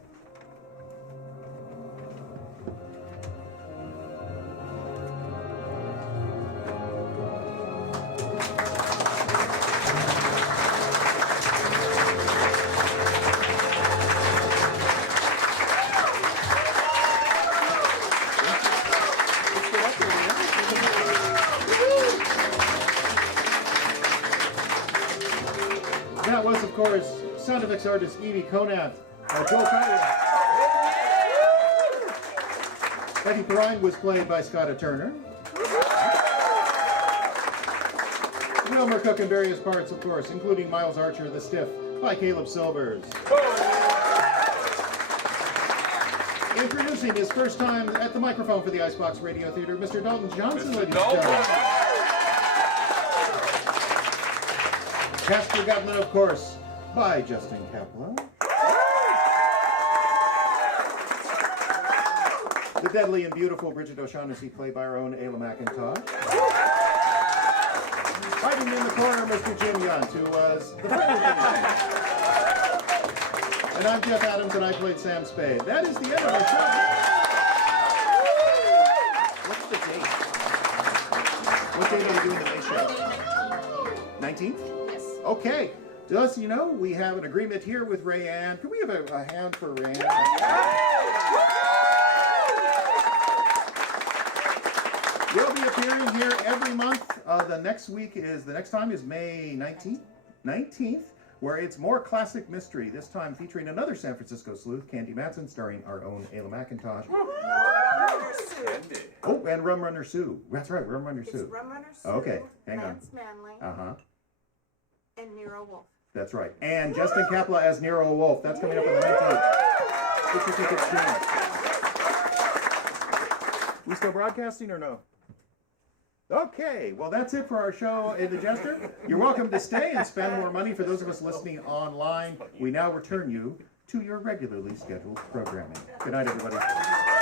That was, of course, sound effects artist Edie Conant, Joel Tyler. Betty Perrine was played by Scotta Turner. Wilmer Cook in various parts, of course, including Miles Archer, the Stiff, by Caleb Silvers. Introducing his first time at the microphone for the Icebox Radio Theater, Mr. Dalton Johnson, ladies and gentlemen. Casper Gutman, of course, by Justin Kaplan. The deadly and beautiful Bridget O'Shaughnessy, played by our own Ayla McIntosh. Hiding in the corner, Mr. Jim Yunt, who was the friend of the And I'm Jeff Adams, and I played Sam Spade. That is the end of our show. What's the date? What date are we doing the May show? 19th? Yes. Okay. Just, you know, we have an agreement here with Rayanne. Can we have a hand for Rayanne? We'll be appearing here every month. The next time is May 19th, where it's more classic mystery, this time featuring another San Francisco sleuth, Candy Matson, starring our own Ayla McIntosh. Oh, and Rum Runner Sue. That's right, Rum Runner Sue. It's Rum Runner Sue, okay, hang on. Lance Manley, and Nero Wolfe. That's right. And Justin Kaplan as Nero Wolfe. That's coming up on the 19th. Get your tickets soon. We still broadcasting or no? Okay, well, that's it for our show in the Jester. You're welcome to stay and spend more money. For those of us listening online, we now return you to your regularly scheduled programming. Good night, everybody.